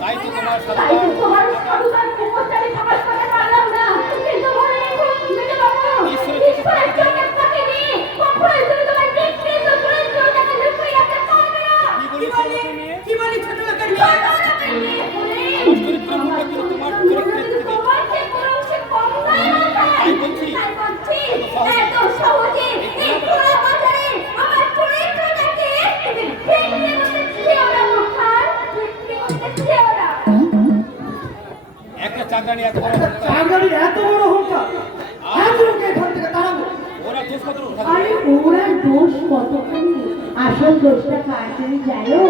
তাই তো তোমার সাধুতার উপচারী থাকার কথা পারলাম না, কিন্তু বলে ঈশ্বরের চোখে তাকে নিয়ে কখনোই তুমি তোমার দেখতে তো চরিত্রটাকে লুকিয়ে রাখতে পারবে না। কি বলি ছোট লোকের মেয়ে চরিত্র মূল্য কিন্তু তোমার চরিত্রের থেকে তোমার যে কোনো অংশে কম নয়। তাই বলছি এত সহজে এই পুরো বাজারে আমার চরিত্রটাকে ভেঙে দিতে ওরা মুখার ভেঙে ওরা একটা চাকরানি এত বড় হোক আরে ওরা দোষ কতখানি, আসল দোষটা কার তুমি জানো?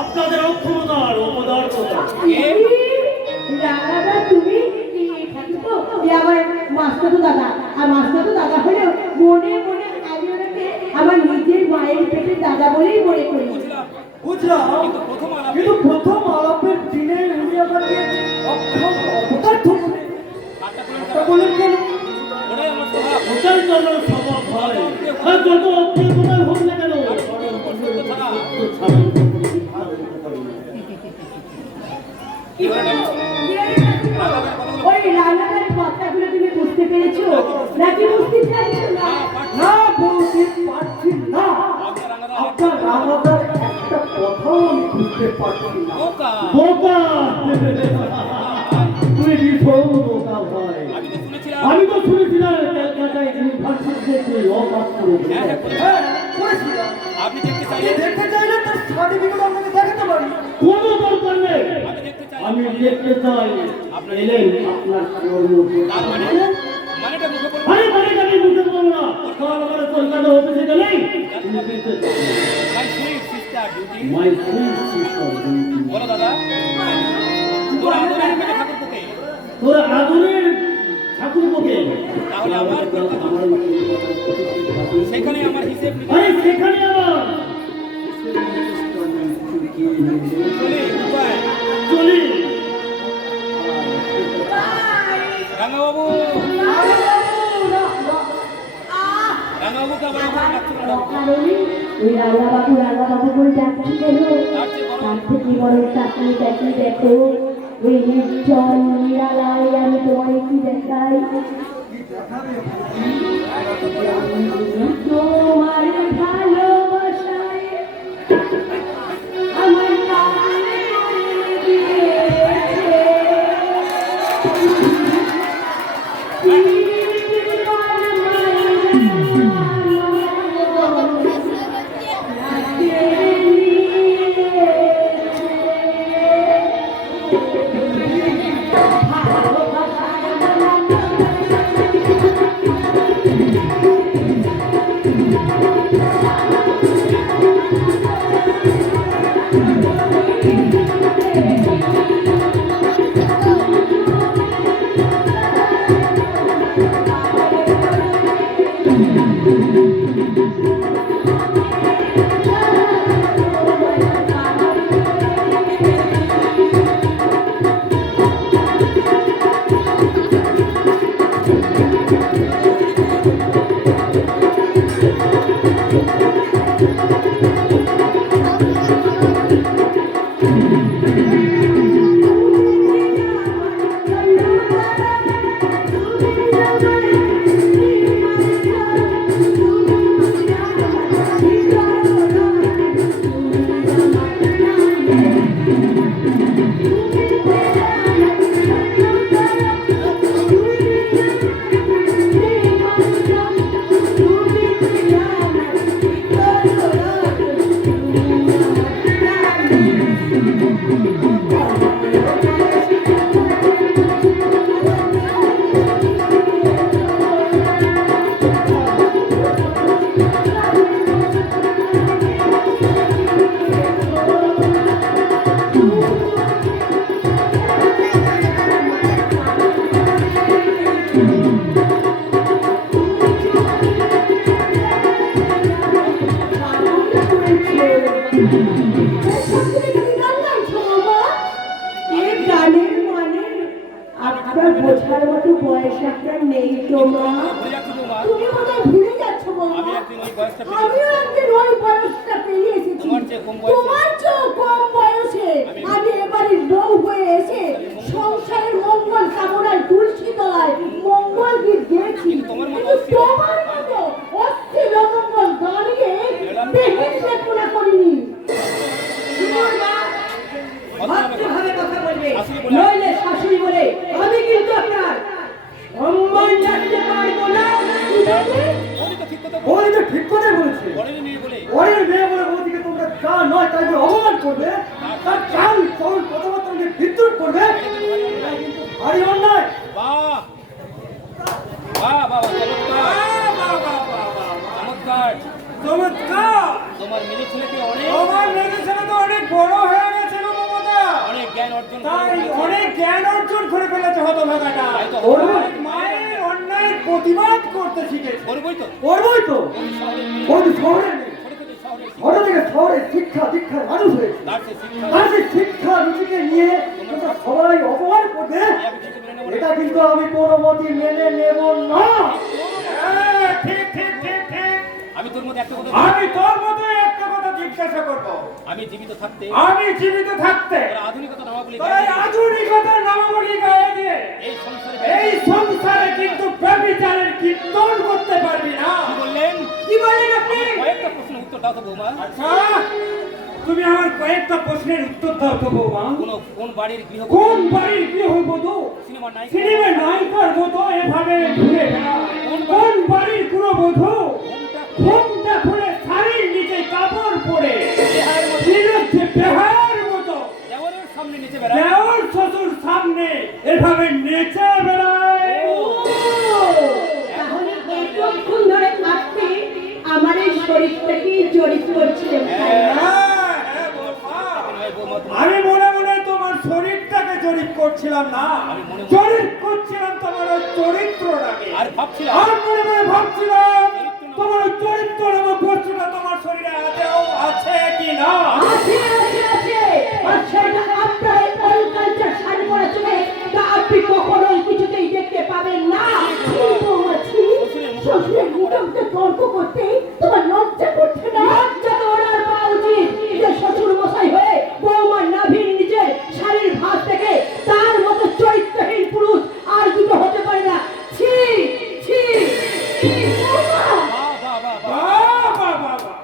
আপনাদের অক্ষমতার অপদার্থতা। দাদা তুমি এখানে তো আমার মাস্টার দাদা, আর মাস্টার দাদা হলেও মনে মনে আমি ওনাকে আমার নিজের মায়ের পেটে দাদা বলেই মনে করি। বুঝলাম, কিন্তু প্রথম আলাপের দিনে উনি আমাকে অক্ষম অপদার্থ বলেন কেন? ওটাই জন্য স্বভাব হয়, আর যত অক্ষমতা হোক না কেন ওই রান্নাঘরের কথাগুলো তুমি বুঝতে পেরেছো নাকি বুঝতে চাইছো না? না, বলতে পারছি না। আপনার রান্নাঘর একটা কথাও আমি বুঝতে পারছি না। বোকা তুই ভীষণ বোকা ভাই। আমি তো শুনেছিলাম ক্যালকাটায় ইউনিভার্সিটিতে ল পাস করেছে। আপনি দেখতে চাইলে তার সার্টিফিকেট আপনাকে দেখাতে পারি। কোনো দরকার নেই, আমি দেখতে চাই। আপনি এলেন আপনার মানেটা আমি বুঝতে পারবো না। আমার কলকাতা অফিসে গেলেই মাই সুইট সিস্টার বলো দাদা, তোর আদরের ঠাকুরপোকে তাহলে আমার সেখানে আমার হিসেব আরে সেখানে আমার চলি রাঙাবাবু রাঙাবাবুকে আবার ওই রাঙাবাবু করে যাচ্ছি কেন? তার থেকে বড় চাকরি চাকরি দেখো, ওই নির্জন নিরালায় আমি তোমার কি দেখাই। তোমার ভালোবাসায় আমার বোঝার মতো বয়স আপনার নেই তো মা। তুমি বোধহয় ভুলে যাচ্ছ বৌমা। আমিও একদিন ওই বয়সটা পেরিয়ে এসেছি। বৌদি তো ঠিক কথা বৌদি তো ঠিক কথাই বলেছে। বড়ের মেয়ে বলে পরের মেয়ে বলে বৌদিকে তোমরা যা নয় তাই যে অপমান করবে, তার চাল চল কথাবার্তাকে বিদ্রুপ করবে, এটা কিন্তু ভারী অন্যায়। বাহ বাহ বাহ চমৎকার চমৎকার। তোমার মেয়ে ছেলেকে অনেক আমার মেয়ে ছেলে তো অনেক বড় হয়ে গেছে গো মমতা। অনেক জ্ঞান অর্জন তাই করে অনেক জ্ঞান অর্জন করে ফেলেছে হতভাগাটা। তাই তো। অনেক মায়ের অন্যায়ের প্রতিবাদ করতে শিখেছে। করবই তো করবই তো। ওই শহরে ওই শহরে নেই। ছোট থেকে শহরে ছোট থেকে শহরে শিক্ষা দীক্ষার মানুষ হয়েছে। তার সে শিক্ষা তার সেই শিক্ষা রুচিকে নিয়ে তোমরা সবাই অপমান করবে, এটা কিন্তু আমি কোনো মতে মেনে নেব না। ঠিক ঠিক ঠিক ঠিক। আমি তোর মধ্যে একটা কথা আমি তোর মতো একটা কথা জিজ্ঞাসা করব। আমি জীবিত থাকতে আমি জীবিত থাকতে তোরা আধুনিকতা নামা বলে তোরা এই আধুনিকতার নামাবলী গায়ে দিয়ে এই সংসারে এই সংসারে কিন্তু ব্যভিচারের কীর্তন করতে পারবি না। কি বললেন কি বলেন আপনি? কয়েকটা প্রশ্ন উত্তর দাও তো বৌমা আচ্ছা, তুমি আমার কয়েকটা প্রশ্নের উত্তর দাও তো বৌমা। কোন বাড়ির গৃহ কোন বাড়ির গৃহবধূ সিনেমার নায়িকা সিনেমার নায়িকার মতো এভাবে ঘুরে বেড়ায়? কোন বাড়ির গৃহবধূ ঘোমটা খুলে শাড়ির নিচে কাপড় পরে বিরুদ্ধে বেহার মতো দেওয়ারের সামনে নিচে বেড়ায় দেওর শ্বশুর সামনে এভাবে নেচে বেড়ায়? তাহলে এতক্ষণ ধরে আপনি আমার এই শরীরটাকে জড়িত করছিলেন তাই না? হ্যাঁ, বৌমা। বৌমা তোমার আমি মনে মনে তোমার শরীরটাকে জরিপ করছিলাম না, আমি মনে মনে- জরিপ করছিলাম তোমার ওই চরিত্রটাকে। আর ভাবছিলাম আর মনে মনে ভাবছিলাম তোমার ওই চরিত্র নামক বস্তুটা তোমার শরীরে আদৌ আছে কি না। আছে আছে আছে আর সেটা আপনার এই অলকালচার শাড়ি পরা চোখে তা আপনি কখনোই কিছুতেই দেখতে পাবেন না। বৌমাছি, শ্বশুরের মুখে মুখে তর্ক করতে তোমার লজ্জা করছে না? লজ্জা তো ওনার পাওয়া উচিত যে শ্বশুর মশাই হয়ে বৌমার নাভির নিচের শাড়ির ভাঁজ থেকে তার মতো চরিত্রহীন পুরুষ আর দুটো হতে পারে না। ছি ছি ছি, বৌমা! বাহ বাহ বাহ বাহ বাহ, বাহ, বাহ, বাহ।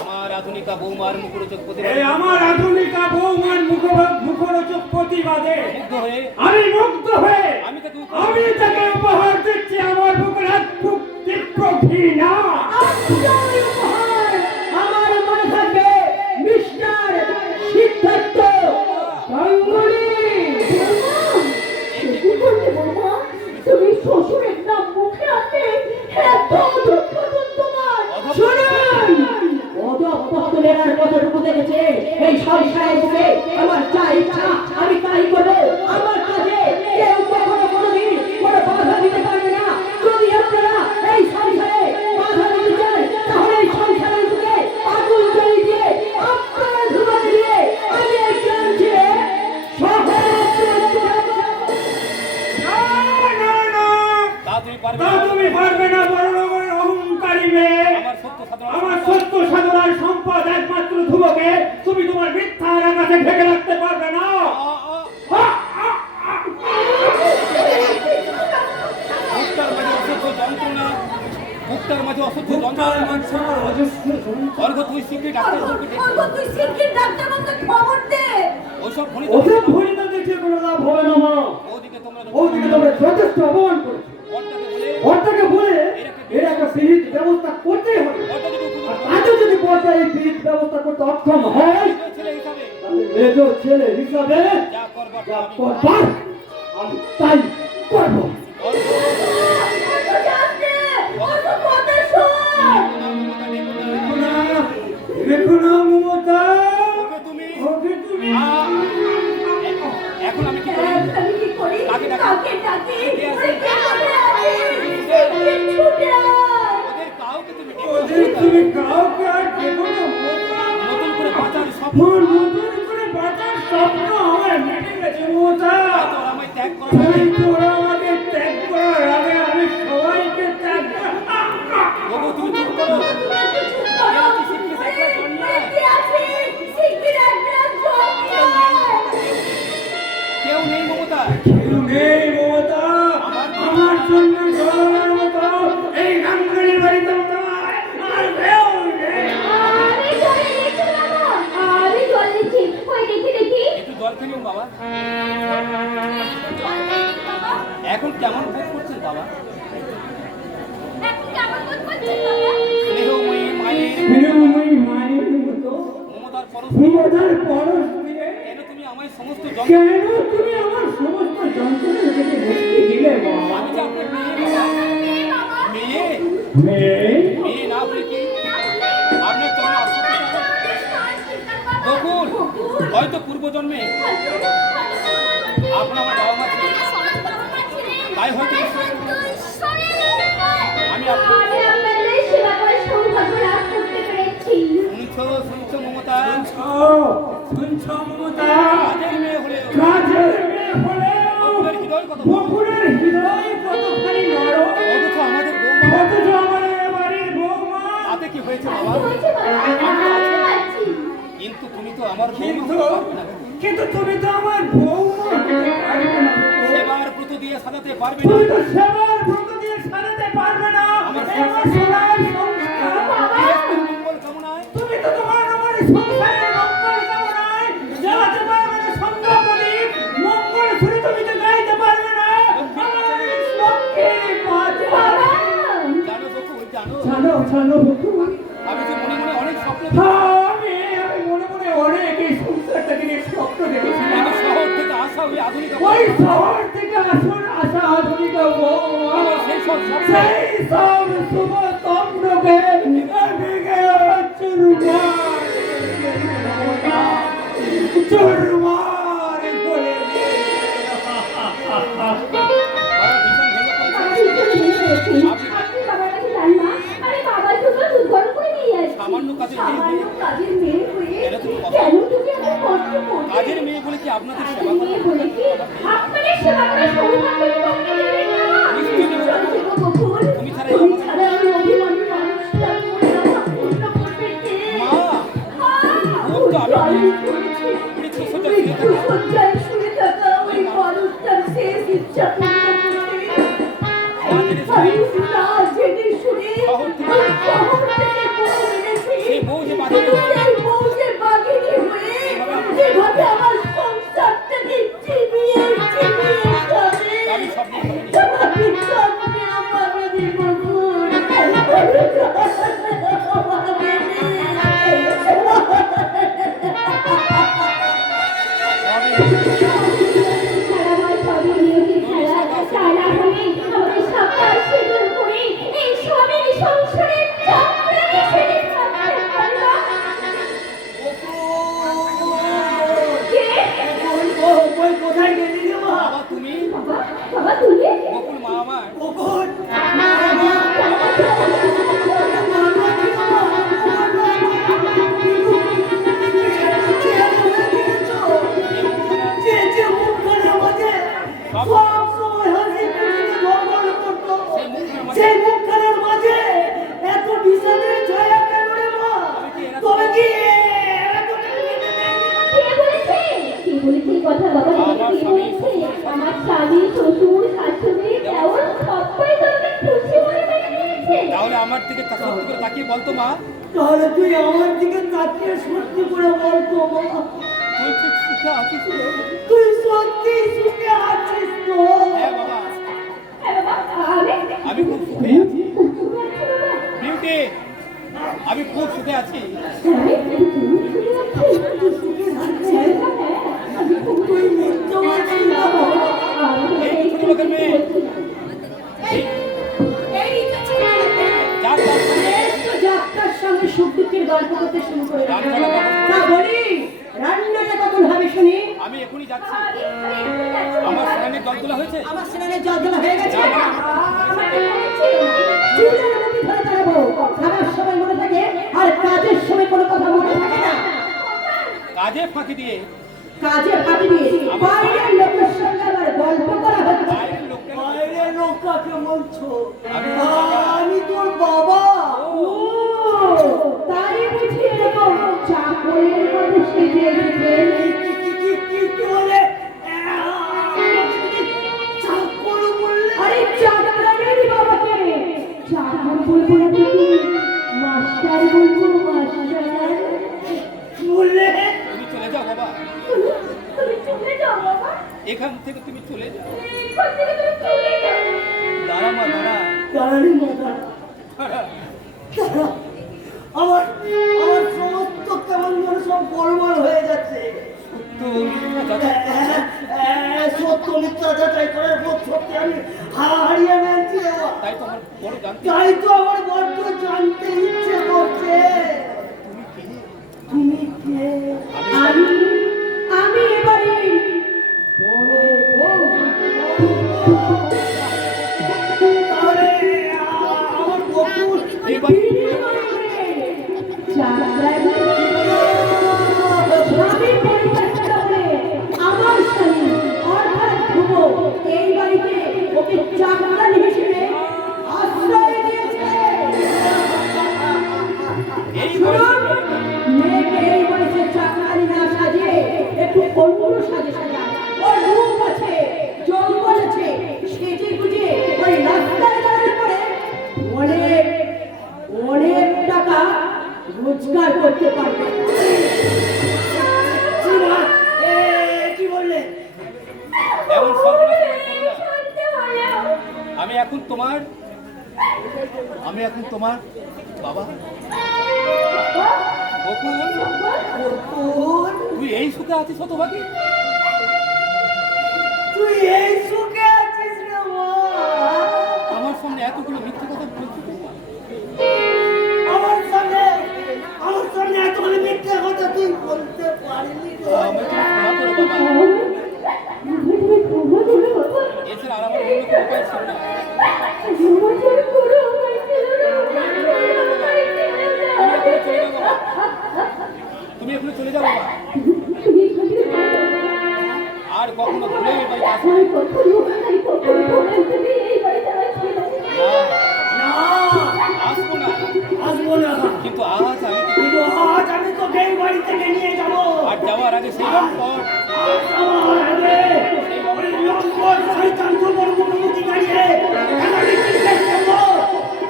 আমার আধুনিকা বৌমার মুখরোচক প্রতিভা এই আমার আধুনিকা বৌমার মুখরোচক প্রতিবাদে মুগ্ধ হয়ে আমি মুগ্ধ হয়ে আমি তাকে উপহার দিচ্ছি আমার বুকের অদ্ভুত তীব্র ঘৃণা। আজকের উপহার আমার মনে থাকবে মিস্টার সিদ্ধার্থ গাঙ্গুলি। কি করলে বৌমা? তুমি শ্বশুরের নাম মুখে আনতে এত দুঃখ তোমার। শুনুন, অধঃপতনের আর কতটুকু দেখেছে এই সংসারের বুকে আমার যা ইচ্ছা আমি তাই করবো। আমার কাজে কেউ কখনো কোনোদিন কোনো বাধা দিতে পারবে না। যদি আপনারা এই সংসারে বাধা দিতে চান তাহলে এই সংসারের বুকে আগুন জ্বালিয়ে দিয়ে আপনারা ধুয়ে দিয়ে আমি এই গ্রাম ছেড়ে শহরে চলে যাব। না, না, না। তা তুমি পারবে তা না। তুমি পারবে না, বড় অহংকারী মেয়ে। আমার আমার সত্য সাধারণ সত্য সাধনার সম্পদ একমাত্র ধ্রুবকে তুমি তোমার মিথ্যার আকাশে ঢেকে রাখতে পারবে না। মুক্তার মাঝে অসহ্য যন্ত্রণা অর্ঘ তুই শিগগির ডাক্তার তুই শিগগির ডাক্তারবাবুকে খবর দে। ওইসব ফোনে ওসব ভরিতা দেখে কোনো লাভ হবে না মা। ওদিকে তোমরা ওদিকে তোমরা যথেষ্ট অপমান করেছো। বরটাকে বলে বরটাকে বলে এর একটা বিহিত ব্যবস্থা করতেই হবে। বরটা যদি আর তাতে যদি বরটা এই বিহিত ব্যবস্থা করতে অক্ষম হয় ছেলে হিসাবে তাহলে মেজ ছেলে হিসাবে যা করবার যা আমি করবার আমি তাই করবো। দেখো না মমতা, তুমি ওকে তুমি এখন আমি কি করি আমি কি করি? কাকে ডাকি? কাকে ডাকি? কে আছে? ওরে কে আছে? শিগগির ছুটে আয়। ওদের কাউকে তুমি ওদের তুমি কাউকে আর দেখো না মমতা। নতুন করে বাঁচার স্বপ্ন আমার নতুন করে বাঁচার স্বপ্ন আমার মিটে গেছে মমতা। তো আমায় ত্যাগ করো তাই তোরা আমাকে ত্যাগ করার আগে আমি সবাইকে ত্যাগ বাবু তুমি চুপ করো তুমি একটু চুপ করো। কে আছে? শিগগির এক গ্লাস জল নিয়ে আয়। কেউ নেই মমতা কেউ নেই মমতা, আমার জন্য জলের মতো এই গাঙ্গুলির বাড়িতে মতো আর কেউ নেই। আরে জল নিচ্ছি বাবা। আরে জল নিচ্ছি। ওই দেখি দেখি। একটু জল খেয়ে নিও বাবা জল নেই বাবা। পরশ ভূমধার পরশ দিয়ে কেন তুমি আমায় সমস্ত কেন তুমি আমার সমস্ত যন্ত্রণা থেকে মুক্তি দিলে মা? আমি যে আপনার মেয়ে বাবা। মেয়ে মেয়ে মেয়ে না বলে কি আপনার চরণে আশ্রয় বকুল হয়তো পূর্বজন্মে আপনার আমার বাবা মা ছিলেন তাই হয়তো আমি আপনার শুনছো মমতা শুনছো মমতা? কাজের মেয়ে হলেও কাজের মেয়ে হলেও বকুলের হৃদয় কত বকুলের হৃদয় কতখানি নরম, অথচ আমাদের বৌমা অথচ আমাদের বাড়ির বৌমা। তাতে কি হয়েছে বাবা কিন্তু তুমি তো আমার কিন্তু বৌমা হতে পারবে না। কিন্তু তুমি তো আমার বৌমা হতে পারবে না। সেবার ব্রত দিয়ে সাজাতে পারবে তুমি না তো সেবার ব্রত দিয়ে সাজাতে পারবে না আমার সোনার সংসার। গৃহস্থের মঙ্গল কামনায় তুমি তো তোমার আমার সংসারের মঙ্গল কামনায় জ্বালাতে পারবে না সন্ধ্যা প্রদীপ, মঙ্গল ছুরি তুমি তো গাইতে পারবে না আমার লক্ষ্মীর বাজা। জানো বকুল জানো জানো জানো বকুল, আমি যে মনে মনে অনেক স্বপ্ন আমি মনে মনে অনেক এই সংসারটাকে নিয়ে স্বপ্ন দেখেছিলাম। আমি শহর থেকে আসা ওই আধুনিক ওই শহর থেকে আসা আধুনিক বৌমা সেই সব স্বপ্ন সেই সব শুভ স্বপ্নকে ভেঙে চুরমার করে বাবা ভীষণ ভেঙে পড়েছে সামান্য কাজের মেয়ে হয়ে কাজের মেয়ে বলে কি আপনাদের সেবা করা তুমি ছাড়া এই মা ও তো আমি মৃত্যু সজ্জা শুয়ে থাকা সেই বউ যে বাঁধিয়ে আমি স্বপ্ন করিনি। কোথায় গেলি রে মা? বাবা তুমি বাবা তুমি বকুল মা আমার বকুল সেই মুখখানের মাঝে এত বিষাদের ছায়া কেন রে মা? তবে কি কে বলেছে এই কথা বাবা? কে বলেছে? আমার স্বামী শ্বশুর শাশুড়ি দেওর সবাই তোমাকে খুশি মনে করে নিয়েছে। তাহলে আমার দিকে সত্যি করে তাকিয়ে বলতো মা তাহলে তুই আমার দিকে তাকিয়ে সত্যি করে বলতো মা, তুই ঠিক সুখে আছিস তো? তুই সত্যি সুখে আছিস তো? হ্যাঁ বাবা হ্যাঁ বাবা, আমি খুব সুখে আছি বিউটি আমি খুব সুখে আছি তুই মিথ্যাবাদী না বাবা। এই ছোট লোকের মেয়ে যার তার সঙ্গে যাত্রার সঙ্গে সুখ দুঃখের গল্প করতে শুরু করে তা বলি রান্নাটা কখন হবে শুনি? আমি এখনই যাচ্ছি আমার স্নানের জল তোলা হয়েছে আমার স্নানের জল দেওয়া হয়ে গেছে। আমাকে চুলের মুঠি ধরে দাঁড়াবো, খাবার সময় মনে থাকে আর কাজের সময় কোনো কথা মনে থাকে না। কাজে ফাঁকি দিয়ে কাজে ফাঁকি দিয়ে বাইরের লোকের সঙ্গে আবার গল্প করা হচ্ছে। বাইরের লোককে বাইরের লোক কাকে বলছো? আমি তোর বাবা। আমি তোর বাবা। ও তাই বুঝি এরকম চাকরের মতো সেজে এসেছে। কি বলে? চাকর বললে? আরে চাকরানির বাবাকে চাকর বলবো না তুমি, মাস্টার বলবো মাস্টার। বলে তুমি চলে যাও বাবা তুমি চলে যাও বাবা, এখান থেকে তুমি চলে যাও এখান থেকে তুমি চলে যাও। দাঁড়া মা দাঁড়া দাঁড়ানি মাথা দাঁড়া। আমার আমার সমস্ত কেমন যেন সব গরম রোজগার করতে পারবে। কি বললে? এমন সর্বনাশ আমায় করো না। শুনতে ভালো। আমি এখন তোমার বাবা বকুল। বকুল, তুই এই সুখে আছিস হতভাগী? তুই এই সুখে আছিস রে মা? আমার সামনে এতগুলো মিথ্যে কথা বলছিস? আমার সামনে এতগুলো মিথ্যে কথা তুই বলতে পারলি রে? আমায় তুমি ক্ষমা করো বাবা। তুমি ক্ষমা করো বাবা। এছাড়া আর আমার অন্য কোনো উপায় ছিল না। ক্ষমা করো আমায় ছেড়ে দাও। তুমি এখনো চলে যাও বাবা। তুমি এখান থেকে যাও। আর কখনো ভুলে এই বাড়িতে আসবে আমি কখনো তুমি এই বাড়িতে আসবে না। না। না, আসবো না, আসবো না। কিন্তু আজ আমি তোকে কিন্তু আজ আমি তোকে এই বাড়ি থেকে নিয়ে যাবো। আর যাওয়ার আগে সেই পর আজ আমার আগে ওই লম্পট শয়তানকে বড় মুখোমুখি দাঁড়িয়ে আমি জিজ্ঞেস করবো,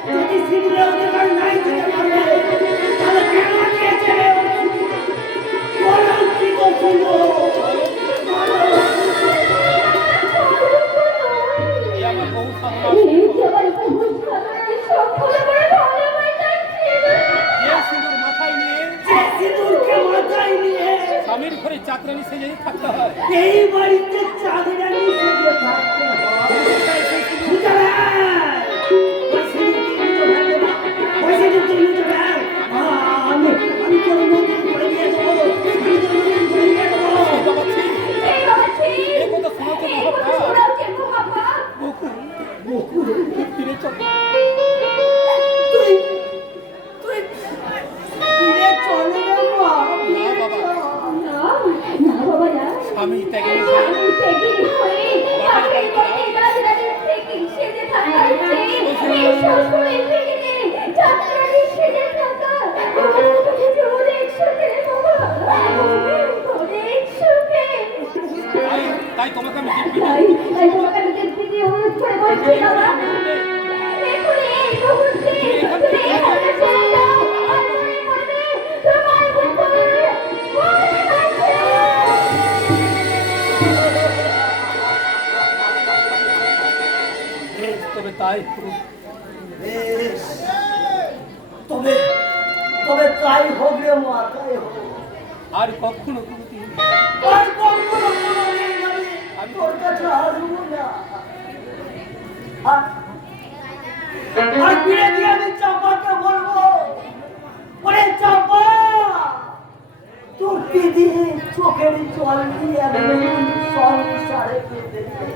যদি সিঁদুরে অধিকার নাই দিতে পারবে, তাহলে কেন দিয়েছে রে? বলো কি করছিল? এই আমার বহু সাধনা এই জবান বহু সাধনায় সফল করে ভালোবাসা ছিল। যে সিঁদুর মাথায় নিয়ে যে সিঁদুরকে মাথায় নিয়ে স্বামীর ঘরে চাকরানি সেজে থাকতে হয়, এই বাড়িতে চাঁদরানি সেজে থাকতে হয়। বুঝা ভাই, ওই সিঁদুরকে নিচে ফেলবে না। ওই সিঁদুরকে নিচে ফেল। আমি তোর নতুন করে দিয়ে দেবো। আমি তোর নতুন করে দিয়ে দেবো। বাবা ছি, এই বাবা ছি। এই কথা শোনার জন্য এই কথা শোনাও কেন বাবা? ফিরে চল। তুই তুই ফিরে চলে গেল। না বাবা, না, না বাবা না। স্বামী ত্যাগে আমি ত্যাগী হয়ে বাপের বাড়িতে রাজরানীর থেকে সেজে থাকা হচ্ছে। এই শ্বশুরের থেকে চাকরানি সেজে থাকা। অনেক সুখে রে বাবা। অনেক সুখে। তাই তোমাকে আমি দিব্যি তাই তোমাকে আমি দিদি অনুরোধ করে বলছি বাবা। এখনই এই মুহূর্তে তুমি এখানে চলে যাও। আর মনে করবে তোমার ভিতরে মনে আছে। বেশ, তবে তাই হোক। বেশ, তবে তবে তাই হোক রে মা, তাই হোক। আর কখনো কোনোদিন আর কখনো কোনোদিন আমি তোর কাছে আসবো না। আর ফিরে গিয়ে আমি চাপাকে বলবো, ওরে চাপা, তোর দিদি চোখের জল দিয়ে একদিন সংসারে কেঁদেছে।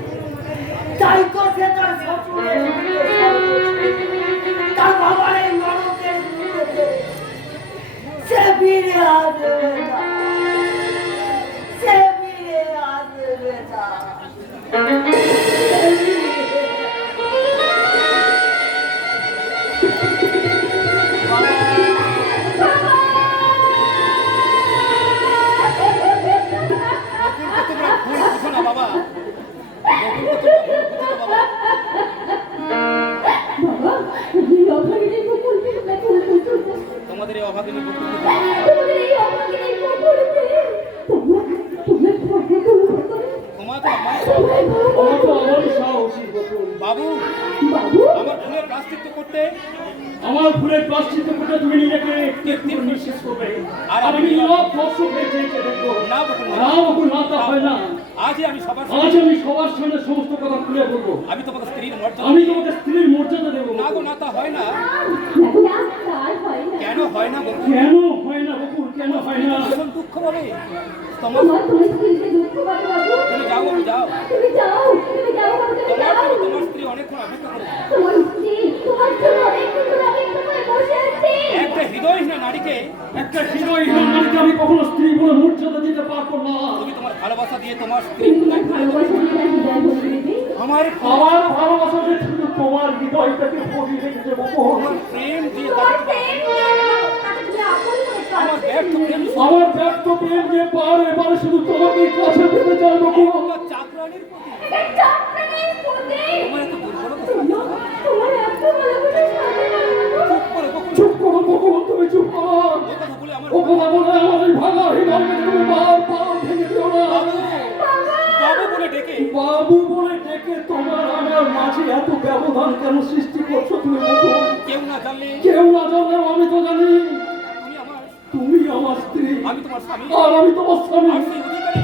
তাই তো সে তার শ্বশুরের দিকে সর্বস্ব, তার বাবার এই নরকের দিকে সে ফিরে আসবে না। সে ফিরে আসবে না। বকুলকে তোমরা ভুল বুঝো না বাবা। বকুলকে তোমরা ভুল বুঝো না বাবা। বাবা, এই অভাগিনীর কুকুরকে তোমরা ভুল বুঝছো না। তোমাদের এই অভাগিনী বকুলকে তোমরা তোমাদের এই অভাগিনীর কুকুরকে তোমরা ক্ষমা করো। ক্ষমা তো আমার সবাই ভালো করো। আমারই সাহসী বকুল। বাবু, বাবু, আমার ভুলের প্রায়শ্চিত্ত করতে আমার ভুলের প্রায়শ্চিত্ত করতে তুমি নিজেকে একটু নিঃশেষ করবে। আর আমি নীরব দর্শক হয়ে চেয়ে দেখবো। না বকুল না। না বকুল, না তা হয় না। আজই আমি সবার আজ সামনে আমি সবার সামনে সমস্ত কথা খুলে বলবো। আমি তোমাকে স্ত্রীর মর্যাদা আমি তোমাকে স্ত্রীর মর্যাদা দেবো। না গো, না তা হয় না। দেখো না, তার হয় না। কেন হয় না বকুল? কেন হয় না বকুল, কেন হয় না? ভীষণ দুঃখ পাবে তোমার। তোমার স্ত্রীকে দুঃখ পাবে বাবু। তুমি যাও বাবু, যাও। তুমি যাও বাবু, তুমি যাও। তোমার স্ত্রী অনেকক্ষণ অপেক্ষা করেছে। তোমার স্ত্রী তোমার জন্য অনেকক্ষণ ধরে অপেক্ষা করে বসে আছে। একটা হৃদয়হীন নারীকে একটা হৃদয়হীন নারীকে আমি কখনো স্ত্রী বলে মর্যাদা দিতে পারবো না। তুমি তোমার ভালোবাসা দিয়ে তোমার স্ত্রী তুমি তোমার ভালোবাসা দিয়ে তার হৃদয় ভরিয়ে দেবে। আমার আমার ভালোবাসা যে শুধু তোমার হৃদয়টাকে ভরিয়ে রেখেছে বকুল। প্রেম দিয়ে তোমার তাকে প্রেম দিয়ে দাও, তাকে তুমি আপন করে আমার পাচ্ছ। ব্যর্থ প্রেম আমার ব্যর্থ প্রেম যে বারে বারে শুধু তোমাকে কাছে পেতে চায় বকুল। তোমার চাকরানির প্রতি এই চাকরানির প্রতি তোমার এত দুর্বলতা। তোমার এত ভালোবাসা সাথে না বাবু। চুপ করো বকুল। চুপ করো বকুল, তুমি চুপ করো। ও কথা বলে আমার ও কথা বলে আমার এই ভাঙা হৃদয়কে তুমি বারবার ভেঙে দিও না। বাবু বলে ডেকে বাবু বলে ডেকে তোমার আমার মাঝে এত ব্যবধান কেন সৃষ্টি করছো তুমি বলো? কেউ না জানলে কেউ না জানলেও আমি তো জানি তুমি আমার তুমি আমার স্ত্রী আমি তোমার স্বামী আর আমি তোমার স্বামী। আর সেই অধিকারী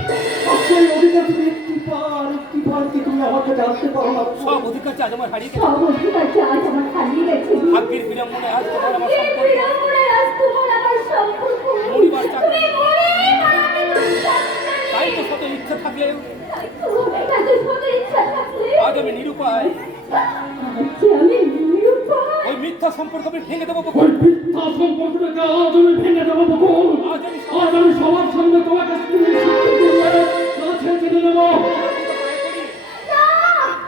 আর সেই অধিকার তুমি একটি বার কি তুমি আমাকে জানতে পারো না? সব অধিকার আজ আমার হারিয়ে গেছে সব অধিকার আজ আমার হারিয়ে গেছে। ভাগ্যের বিড়ম্বনে আজ তোমার আমার ভাগ্যের সম্পর্ক বিড়ম্বনায় আজ তোমার আমার সম্পর্ক। মরিবার চাকরি। তুমি মরিবার, আমি তো চাকরি। তাই তো শত ইচ্ছা থাকলেও তাই তো, এত শত ইচ্ছা থাকলে আজ আমি নিরুপায় আজকে আমি নিরুপায়। ওই মিথ্যা সম্পর্ক আমি ভেঙে দেবো ওই মিথ্যা সম্পর্কটাকে আজ আমি ভেঙে দেবো বকুল। আজ আমি সবার সামনে তোমাকে স্ত্রী স্বীকৃতি দিয়ে কাছে টেনে নেবো।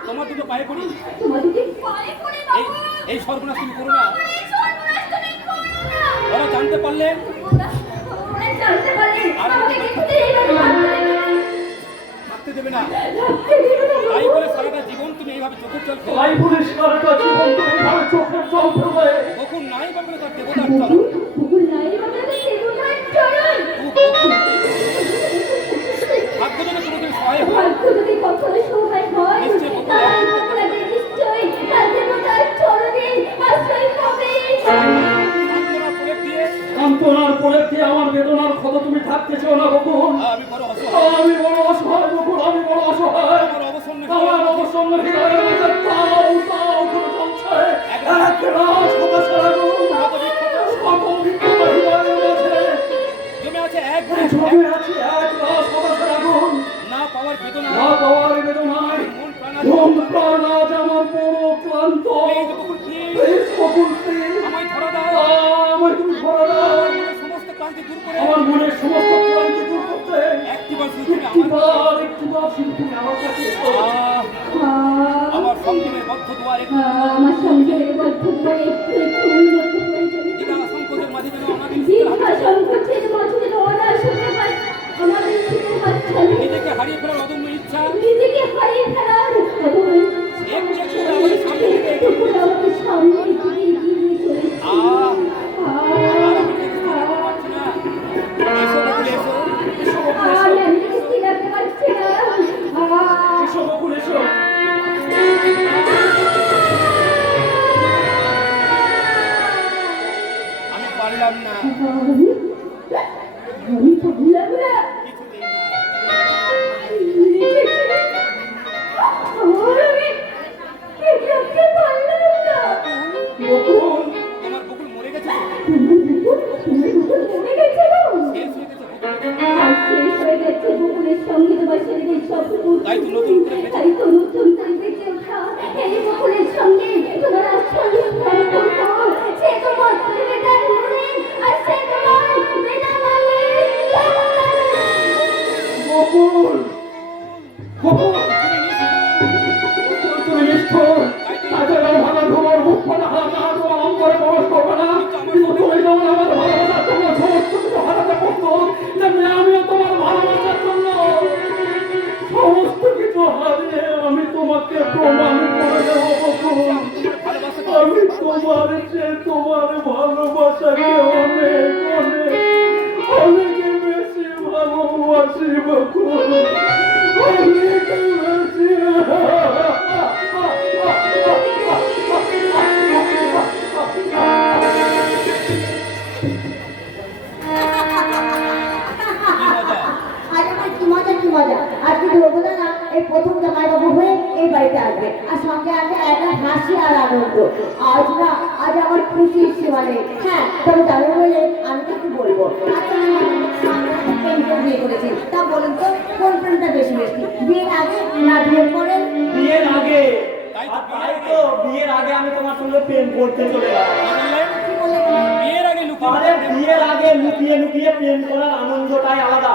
তোমার দুটো পায়ে পড়ি তোমার দিদি পায়ে পড়ে এই বাবা। এই সর্বনাশ তুমি করো না এই সর্বনাশ তুমি করো না। ওরা জানতে পারলে ওরা জানতে পারলে আমাকে কিছুতেই এইভাবে মারতে দেবে না। থাকতে দেবে না রাখতে দেবে না। তাই বলে সারাটা জীবন তুমি এইভাবে চোখের জল ফেলো তাই পুলিশ সারাটা জীবন তুমি এইভাবে চোখের জল ফেলবে। তখন নাই বলবে তার দেবতার চরণ বুকুল নাই বাবা, দেবতার চরণ। ভাগ্য যদি কোনোদিন সহায় হয় ভাগ্য যদি কখনো সহায় হয়, তাহলে আপনাদের নিশ্চয়ই তার দেবতার চরণে আশ্রয় পাবে। সান্ত্বনা প্রলেপ দিয়ে সান্ত্বনার পরে কি আমার বেদনার ক্ষত তুমি থাকতেছো না বকুল? আমি বড় অসহায় আমি বড় অসহায় বকুল, আমি বড় অসহায়। আমার অবসন্ন আমার অবসন্ন হৃদয়ের মধ্যে তাও তাও করে চলছে এক রাত হতাশার আগুন। সকল বিক্ষত হৃদয়ের মাঝে জমে আছে এক জমে আছে এক রাত হতাশার আগুন। না পাওয়ার বেদনা না পাওয়ার বেদনায় মন প্রাণ মন প্রাণ আজ আমার বড় ক্লান্ত। এই যে বকুল প্লিজ প্লিজ বকুল প্লিজ, আমায় ধরা দাও আমায় তুমি ধরে দাও। আমার সমস্ত ক্লান্তি দূর করে আমার মনের সমস্ত ক্লান্তি দূর করতে একটিবার শুধু তুমি আমার একটিবার শুধু তুমি আমার কাছে এসো। আমার সংযমের বদ্ধ দুয়ারে আমার সংসারের বদ্ধতায় একটু একটু উন্নত হয়ে যাবে। দ্বিধা সংকোচের মাঝে যেন আমাকে দীর্ঘ সংকোচের মাঝে যেন অনায়াসে আমাদের শীতের মাঝখানে নিজেকে হারিয়ে ফেলার অদম্য ইচ্ছা নিজেকে হারিয়ে ফেলার একটু করে আমাকে সামনে এগিয়ে এগিয়ে চলেছে। আর আমি কিছু করতে পারছি না এসো বকুল এসো আমি কিছুই রাখতে পারছি না। এসো বকুল এসো। আমি পারলাম না আমি পারলাম না। কিছুতেই না বকুল তোমার বকুল মরে গেছে শেষ হয়ে গেছে তাই তো নতুন করে বেঁচে ওঠা এই বকুলের সঙ্গে তোমার আসল সম্পর্ক। সে তোমার বেটার মনে আর সে তোমার বেটা মানে। বকুল বকুল তুমি নিষ্ঠুর। তাদের এই ভাঙা ঘুমার মুখ ফাটা হারাতে তোমার অন্তরে প্রবেশ করবে না। কিন্তু তুমি যেমন আমার ভালোবাসার জন্য সমস্ত কিছু হারাতে প্রস্তুত, তেমনি আমিও তোমার ভালোবাসার জন্য সমস্ত কিছু হারিয়ে আমি তোমাকে প্রমাণ করে দেবো বকুল। আমি তোমার চেয়ে তোমার ভালোবাসাকে অনেক অনেক অনেক বেশি ভালোবাসি বকুল, অনেক বেশি। কি মজা আজ আমার কি মজা আজকে দুর্গা না এই প্রথম জামাইবাবু হয়ে এই বাড়িতে আসবে আর সঙ্গে আছে একটা হাসি আর আনন্দ। আজ না আজ আমার খুশির সীমা নেই। হ্যাঁ তবে জানো বলে আমি তো কি বলবো। আচ্ছা প্রেমটা বিয়ে করেছি, তা বলুন তো কোন প্রেমটা বেশি বেশি, বিয়ের আগে না বিয়ের পরে? বিয়ের আগে। তাই তো, আর তাই তো বিয়ের আগে আমি তোমার সঙ্গে প্রেম করতে চলে গেলাম। কি বলে বিয়ের আগে আরে বিয়ের আগে লুকিয়ে লুকিয়ে প্রেম করার আনন্দটাই আলাদা।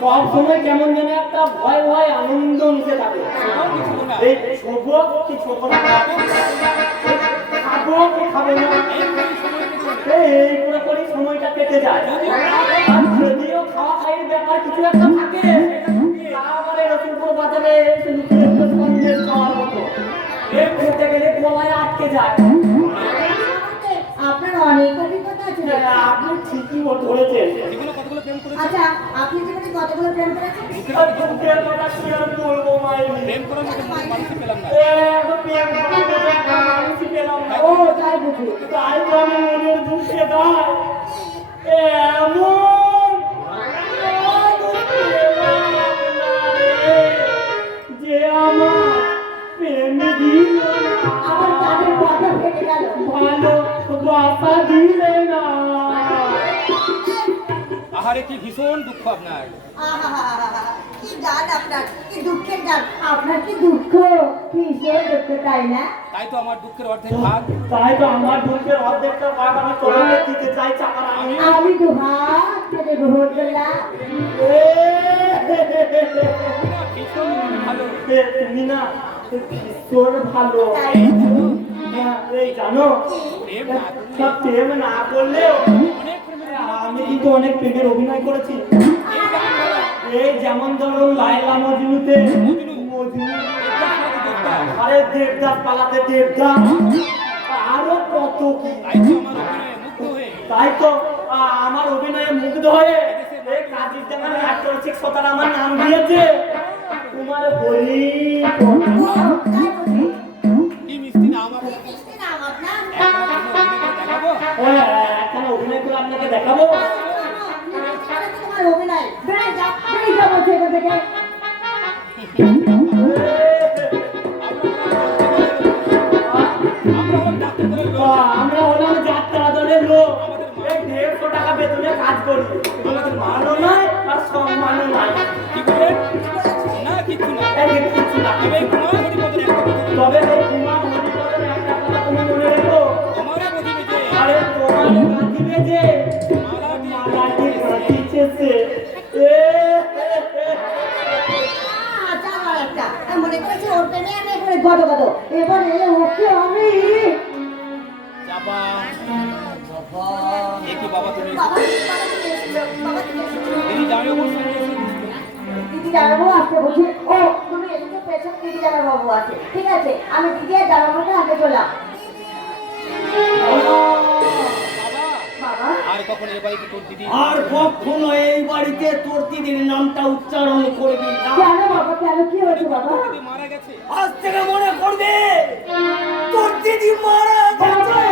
সব সময় কেমন যেন একটা ভয় ভয় আনন্দ নিতে থাকে। এই ছোট কি ছোট না খাবো কি খাবো না এই করে করে সময়টা কেটে যায়। আর যদিও খাওয়া খাইয়ের ব্যাপার কিছু একটা থাকে আমার রসুলপুর বাজারে লুকিয়ে সন্দেশ খাওয়ার মতো এই খেতে গেলে গলায় আটকে যায়। আপনার অনেক অভিজ্ঞতা জীবন ধরেছেন। জীবনে কতগুলো প্রেম করেছে? আচ্ছা আপনি জীবনে কতগুলো প্রেম করেছেন? আর দুঃখের কথা কি আর বলবো মায়ের? প্রেম করার মতো মানুষই পেলাম না। এখন প্রেম করার মতো একটা মানুষই পেলাম না। ও তাই বুঝি। তাই তো আমি মনের দুঃখে গাই এমন যে আমার প্রেম দিল আমার কানের কথা ফেটে গেল। ভালো বাসা দিলে না। আহারে কি ভীষণ দুঃখ আপনার। আহাহাহাহা, কি গান আপনার, কি দুঃখের গান। আপনার কি দুঃখ, ভীষণ দুঃখ তাই না? তাই তো আমার দুঃখের অর্ধেক ভাগ তাই তো আমার দুঃখের অর্ধেকটা ভাগ আমি তোমাকে দিতে চাই চাকার আমি। আমি তো হাত থেকে গ্রহণ করলাম। ভীষণ ভালো। তুমি না ভীষণ ভালো। তাই এই জানো প্রেম না করলে সব প্রেম না করলেও অনেক প্রেমের আমি কিন্তু অনেক প্রেমের অভিনয় করেছি। এই গান গাওয়া, এই যেমন ধরো লাইলা মজনুতে মজনু, আরে দেবদাস পালাতে দেবদাস, আরো কত কি। তাই তো আমার অভিনয়ে মুগ্ধ হয়ে তাই তো আমার অভিনয়ে মুগ্ধ হয়ে এই কাজীর জায়গায় নাট্যরসিক শ্রোতারা আমার নাম দিয়েছে। তোমার বলি তাই বুঝি। কি মিষ্টি না আমার। কি মিষ্টি নাম আপনার? এখন একখানা অভিনয় অভিনয় করে দেখাবো। করে আপনাকে দেখাবো। তোমার অভিনয় বেড়ে যা বেড়ে যাবো সেখান থেকে। আমরা হলাম ডাক্তার করে লোক। আমরা হলাম যাত্রা দলের লোক। এই 150 টাকা বেতনে কাজ করি। তোমাদের মানও নাই আর সম্মানও নাই। কি করে? না কিছু না। এই কিছু না। তবে এই কুমার হরিপদের একটা কথা বলি। তবে এই কুমার হরিপদের একটা কথা তুমি মনে রেখো। তোমারও প্রতিবে যে আরে তোমার কাঁদিবে যে মালাটি কাঁদিতেছে। আচ্ছা আমার একটা আমি মনে করেছি ওর প্রেমে আমি একেবারে গদ গদ। এবারে ওকে আমি চাপা। দেখি বাবা তুমি বাবা বাবা তুমি এসেছো, বাবা তুমি এসেছো। দিদি জানিও বলছেন দিদি জানাবো আসতে বলছি। ও তুমি এদিকে পেছনে দিদি জানাবো আছে। ঠিক আছে আমি দিদি আর জানাবোকে হাতে চললাম। বাবা আর কখন এ বাড়িতে তোর দিদি আর কখনো এই বাড়িতে তোর দিদির নামটা উচ্চারণ করবি না। কেন বাবা কেন কি হয়েছে বাবা? দিদি মারা গেছে। আজ থেকে মনে করবে তোর দিদি মারা গেছে।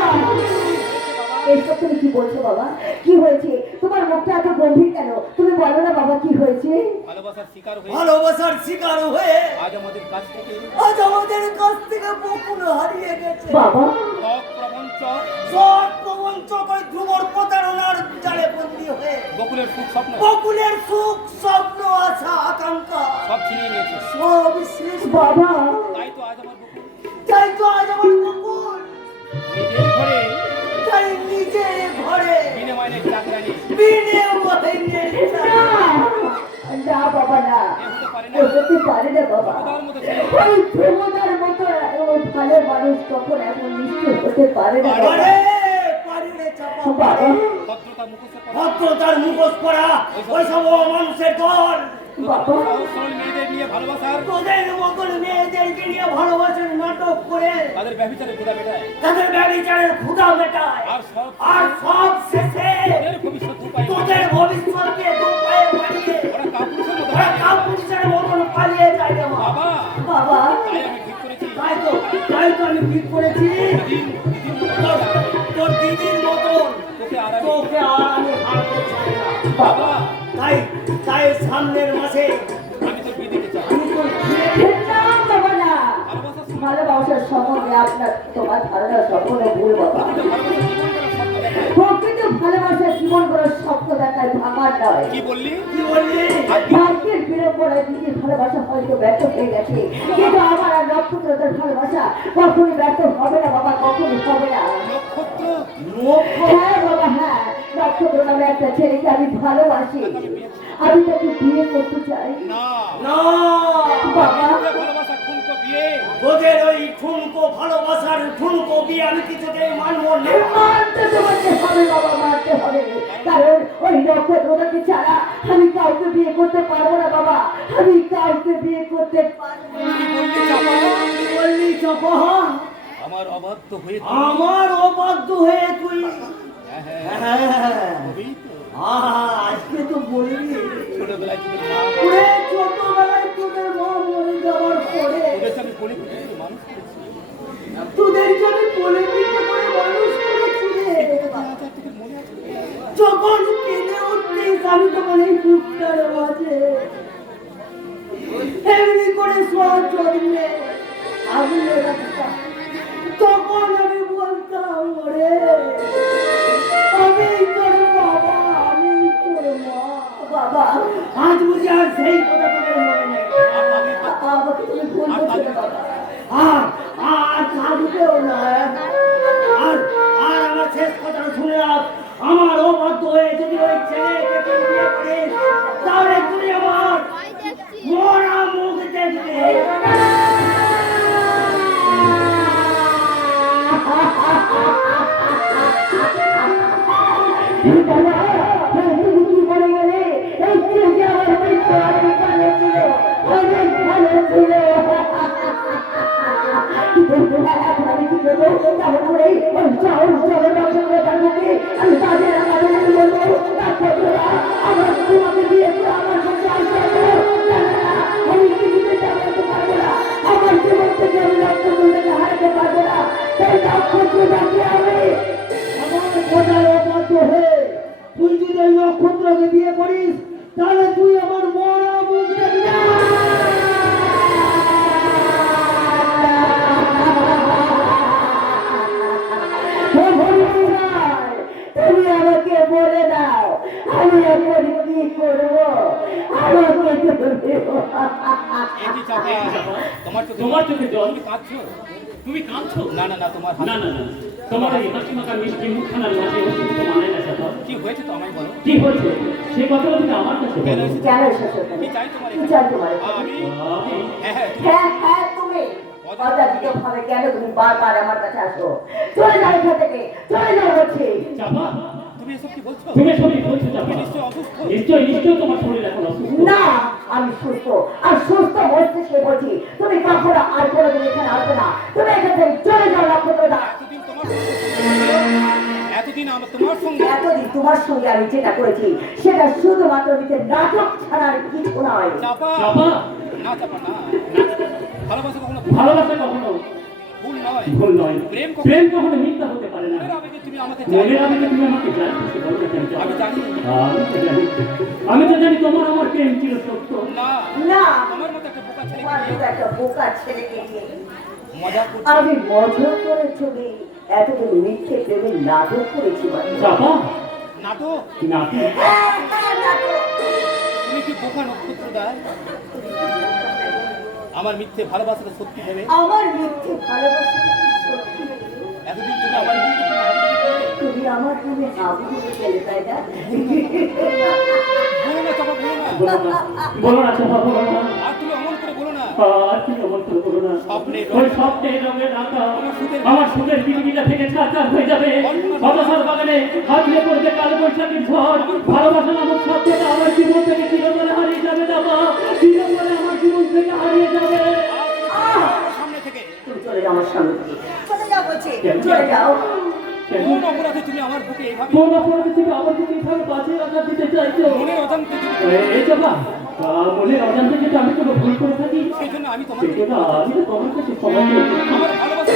এইসব তুমি কি বলছো বাবা? কি হয়েছে? তোমার মুখটা এত গম্ভীর কেন? তুমি বলো না বাবা কি হয়েছে? ভালোবাসার শিকার হয়ে ভালোবাসার শিকার হয়ে আজ আমাদের কাছ থেকে আজ আমাদের কাছ থেকে বকুল হারিয়ে গেছে। বাবা সব প্রপঞ্চ সব প্রবঞ্চ করে ধ্রুবর প্রতারণার জালে বন্দী হয়ে বকুলের সুখ স্বপ্ন বকুলের সুখ স্বপ্ন আশা আকাঙ্ক্ষা সব ছিনিয়ে নিয়েছে। সব শেষ। বাবা তাই তো আজ আমার বকুল তাই তো আজ আমার বকুল নিজের ঘরে তাই নিজের ঘরে বিনা মাইনের চাকরানি বিনে মাইনের না বাবা না এ হতে পারে না। এ হতে পারে না বাবা। খোদার মতো ছেলে ওই প্রমোদার মতো ওই ভালো মানুষ কখন এমন নিশ্চয় হতে পারে না বাবা। আরে পারিলে চাপা বাবা ভদ্রতা মুখোশে পড়া ভদ্রতার মুখোশ পরা ওই সব মানুষের দল বাবা সহজ সরল মেয়েদের নিয়ে ভালোবাসার তোদের মতন মেয়েদেরকে নিয়ে ভালোবাসার নাটক করে তাদের ব্যভিচারে খোদা মেটায় তাদের ব্যবচারের ক্ষুধা মেটায়। আর সব শেষে তোদের ভবিষ্যৎ উপায় তোদের ভবিষ্যৎকে দুপায়ে পালিয়ে ওরা কাপুরুষের মতো ওরা কাপুরুষের মতন পালিয়ে যায় রে মা। বাবা বাবা তাই আমি ঠিক করেছি তাই তো আমি ঠিক করেছি দিদির মতো তোর দিদির মতন তোকে আর আমি তোকে আর আমি হারাতে চাই না। বাবা তাই তাই সামনের মাসে আমি তোর বিয়ে দিতে চাই। আমি তোর বিয়ে না বাবা না ভালোবাসা শুনে ভালোবাসার সম্বন্ধে আপনার তোমার ধারণা সম্পূর্ণ ভুল বাবা। ভালোবাসা জীবন করার স্বপ্ন দেখায়। প্রকৃত ভালোবাসা জীবন করার স্বপ্ন দেখার ভাঙার নয়। কি বললি? কি বললি? ভাগ্যের বিড়ম্বনায় দিদির ভালোবাসা হয়তো ব্যর্থ হয়ে গেছে, কিন্তু আমার আর নক্ষত্রদের ভালোবাসা কখনই ব্যর্থ হবে না বাবা, কখনই হবে না। নক্ষত্র হ্যাঁ বাবা হ্যাঁ, নক্ষত্র নামে একটা ছেলেকে আমি ভালোবাসি, আমি তাকে বিয়ে করতে চাই। না না বাবা তোদের ভালোবাসা ঠুনকো বিয়ে তোদের ওই ঠুনকো ভালোবাসার ঠুনকো বিয়ে আমি কিছুতেই মানব না। মানতে তোমাকে হবে বাবা, মানতে হবে, কারণ ওই নক্ষত্রটাকে ছাড়া আমি কাউকে বিয়ে করতে পারবো না বাবা, আমি কাউকে বিয়ে করতে পারবো না। কি বললি চাপা? কি বললি চাপা? আমার অবাধ্য হয়ে আমার অবাধ্য হয়ে তুই হ্যাঁ হ্যাঁ হ্যাঁ, হবেই তো। তখন কেঁদে উঠতেই আমি তোমার এই বুকটার মাঝে এমনি করে শোয়া চললে আগুনে রাখতাম। তখন আমি বলতাম ওরে আমি তোর বাবা, আমি তোর মা। বাবা আজ বুঝি আর সেই কথা তোমার মনে নেই। আমাকে তুমি ভুল করছো না বাবা। আর আর কাঁদবেও না। আর আর আমার শেষ কথাটা শুনে রাখ, আমার অবাধ্য হয়ে যদি ওই ছেলেকে তুই বিয়ে করিস তাহলে তুই আমার মরা মুখ দেখবে। তুমি কি বলে গেলে এই ছেলেটি আমার মৃত্যু অনেক ভালো ছিল, অনেক ভালো ছিল। আমি কি করবো? তাহলে করে ওই চাউল চলে দর্শন করে তার মুখে আমি তাদের আমাদের বলবো আমার তোমাকে বিয়ে করে আমার কাছে আসতে হবে। আমি কিছুতে চালাতে পারবো না, আমার জীবন থেকে আমি রক্ত তুলতে হারাতে পারবো না। তাই নক্ষত্র ডাকি আমি আমার কথার অবাধ্য হয়ে তুই যদি ওই নক্ষত্রকে বিয়ে করিস তাহলে তুই আমার মরা মুখ দেখবি। তুমি আমাকে বলে দাও আমি এখন কি করবো? আমাকে এই চাপা তোমার চোখে জল, তুমি কাঁদছো? তুমি কাঁদছো? না না না, তোমার না না না, তোমার এই হাসি মাখা মিষ্টি মুখখানার মাঝে অসুস্থ মানায় না চাপা। কি হয়েছে তো আমায় বলো। কি হয়েছে সেই কথাটা তুমি আমার কাছে বলো। কেন এসেছো? কি চাই তোমার কি চাই তোমার? আমি আমি হ্যাঁ হ্যাঁ তুমি- হ্যাঁ হ্যাঁ তুমি অযাচিত ভাবে কেন তুমি বারবার আমার কাছে আসো? চলে যাও এখান থেকে, চলে যাও বলছি। চাপা, তুমি এসব কি বলছো? তুমি সবই বলছো চাপা। তুমি নিশ্চয়ই অসুস্থ। নিশ্চয় তোমার শরীর এখন অসুস্থ। না আমি সুস্থ, আর সুস্থ মস্তিষ্কে বলছি তুমি কখনো আর কোনোদিন এখানে আসবে না। তুমি এখান থেকে চলে যাও নক্ষত্রদা। এতদিন তোমার সঙ্গে এতদিন তোমার সঙ্গে আমি যেটা করেছি সেটা শুধুমাত্র নিজের নাটক ছাড়া আর কিছু নয়। চাপা চাপা, না চাপা না, ভালোবাসা কখনো ভালোবাসা কখনো ভুল নয়। ভুল নয়, প্রেম প্রেম কখনো মিথ্যা হতে পারে না। মনের আবেগে তুমি আমাকে মনের আবেগে তুমি আমাকে জানো, সে বলতে চাই চাপা। আমি জানি। আমি তো জানি তোমার আমার প্রেম ছিল সত্য। না না তোমার মতো একটা বোকা ছেলে তোমার মতো একটা বোকা ছেলেকে নিয়ে মজা করছে। আমি মজা করে ছবি এতদিন মিথ্যে প্রেমের নাটক করেছি মানে। চাপা, নাটক? নাটক? হ্যাঁ, হ্যাঁ, নাটক। তুমি কি বোকা নক্ষত্র দায়? আমার মিথ্যে ভালোবাসাটা সত্যি ভেবে আমার মিথ্যে ভালোবাসা কি সত্যি? এতদিন তুমি আমার বিরুদ্ধে তুমি হাবুডুবু করলে। তুমি আমার তুমি হাবু হয়ে গেলে তাই না? বলো না চাপা, বলো না। বলো না চাপা, বলো না। আর তুমি অমন করে বলো না। আর কি অমন করে বলো না। স্বপ্নের ওই স্বপ্নের রঙের আকাশ সুখের- আমার সুখের পৃথিবীটা থেকে ছাড়ছাড় হয়ে যাবে। হতাশার বাগানে হাতলে পড়বে কাল বৈশাখীর ঝড়। ভালোবাসা নামক শব্দটা আমার জীবন থেকে চিরতরে হারিয়ে যাবে বাবা, চিরতরে আমার জীবন থেকে হারিয়ে যাবে। সামনে থেকে তুমি চলে যাও আমার সামনে থেকে। চলে যাও বলছি, চলে যাও। কোন অপরাধে তুমি আমার বুকে এইভাবে কোন অপরাধে তুমি আমার দিকে এইভাবে বাজে আঘাত দিতে চাইছো? মনের অজান্তে তুমি এই চাপা, মনের অজান্তে যদি আমি কোনো ভুল করে থাকি সেই জন্য আমি তোমাকে সেটা আমি তো তোমার কাছে ক্ষমা করছি। আমার ভালোবাসা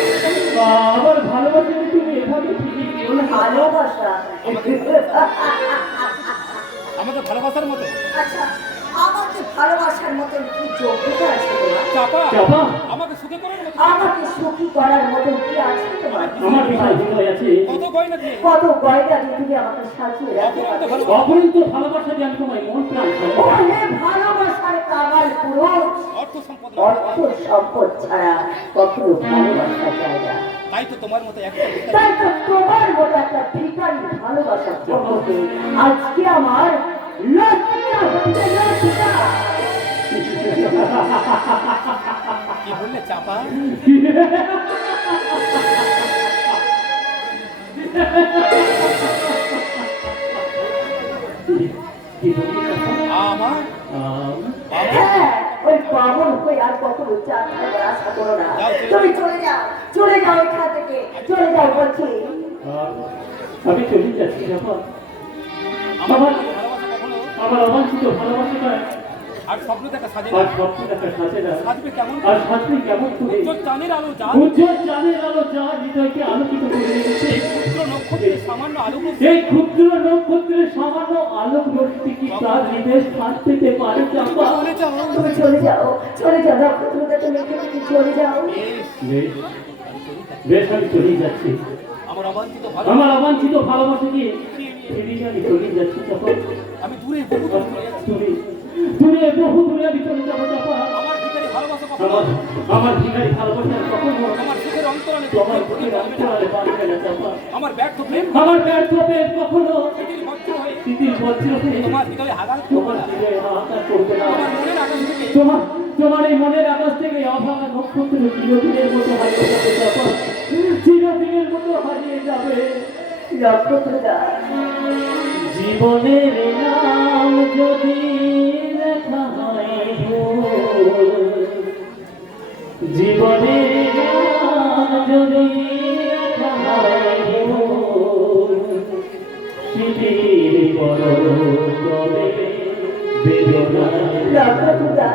আমার ভালোবাসা তুমি এভাবে ফিরিয়ে দিও না। ভালোবাসা আমাদের ভালোবাসার মতো আচ্ছা আমাকে ভালোবাসার মতন কি যোগ্যতা আছে তোমার? চাপা চাপা, আমাকে সুখে করার মতো আমাকে সুখী করার মতন কি আছে তোমার? আমার বিশাল হৃদয় আছে। কত গয়না দিয়ে কত গয়না দিয়ে তুমি আমাকে সাজিয়ে রাখতে অপরন্ত পারো? ভালোবাসা অপরিন্ত ভালোবাসা দিয়ে আমি তোমায় মন প্রাণ ভালোবাসি। ওহে ভালোবাসার কামাল পুরুষ অর্থ সম্পদ অর্থ সম্পদ ছাড়া কখনো ভালোবাসা যায় না। তাই তো তোমার মতো একটা তাই তো তোমার মতো একটা ভিখারি ভালোবাসা জগতে আজকে আমার লজ্জা হচ্ছে, লজ্জা। কি বললে চাপা? কি বললি চাপা? আমার হ্যাঁ, ওই পাগল হয়ে আর কখনো চার খাবার আশা করো না। তুমি চলে যাও, চলে যাও এখান থেকে, চলে যাও বলছি। আমি চলে যাচ্ছি চাপা। আমার ভালোবাসা কখনো আমার অবাঞ্ছিত ভালোবাসাটা আর স্বপ্ন দেখা সাজে আর না। স্বপ্ন দেখা সাজে না। সাজবে কেমন? আর সাজবে কেমন করে? উজ্জ্বল চাঁদের আলো যা উজ্জ্বল চাঁদের আলো যা হৃদয়কে আলোকিত করে রেখেছে। পুত্র নক্ষত্রের সামান্য আলো এই ক্ষুদ্র নক্ষত্রের সামান্য আলোক রশ্মি কি তার হৃদয়ে স্থান পেতে পারে চাপা? চলে যাও। তুমি চলে যাও নক্ষত্রটা, তুমি এখান থেকে চলে যাও। বেশ, বেশ আমি চলেই যাচ্ছি। আমার অবাঞ্ছিত ভালো আমার অবাঞ্ছিত ভালোবাসা কি ফিরিয়ে আমি চলেই যাচ্ছি চাপা। আমি দূরে বহু দূরে চলে যাচ্ছি। দূরে বহু দূরে আমি চলে যাবো চাপা। আমার ভিতরে ভালোবাসা কখনো আমার ভিখারি ভালোবাসা কখনো আমার সুখের অন্তরালে তোমার বুকের অন্তরালে বাঁধবে না চাপা। আমার ব্যর্থ প্রেম আমার ব্যর্থ প্রেম কখনো স্মৃতির বজ্র হয়ে স্মৃতির বজ্র হয়ে তোমার হৃদয়ে আঘাত তোমার হৃদয়ে হাহাকার করবে না। আমার মনের আকাশ থেকে তোমার এই মনের আকাশ থেকে অভাগা নক্ষত্র চিরদিনের মতো হারিয়ে যাবে চাপা। চিরদিনের মতো হারিয়ে যাবে নক্ষত্রটা, জীবনের নাম যদি লেখা হয় জীবনের নাম যদি লেখা হয় শিবির করো তবে বেদনা নক্ষত্রটা,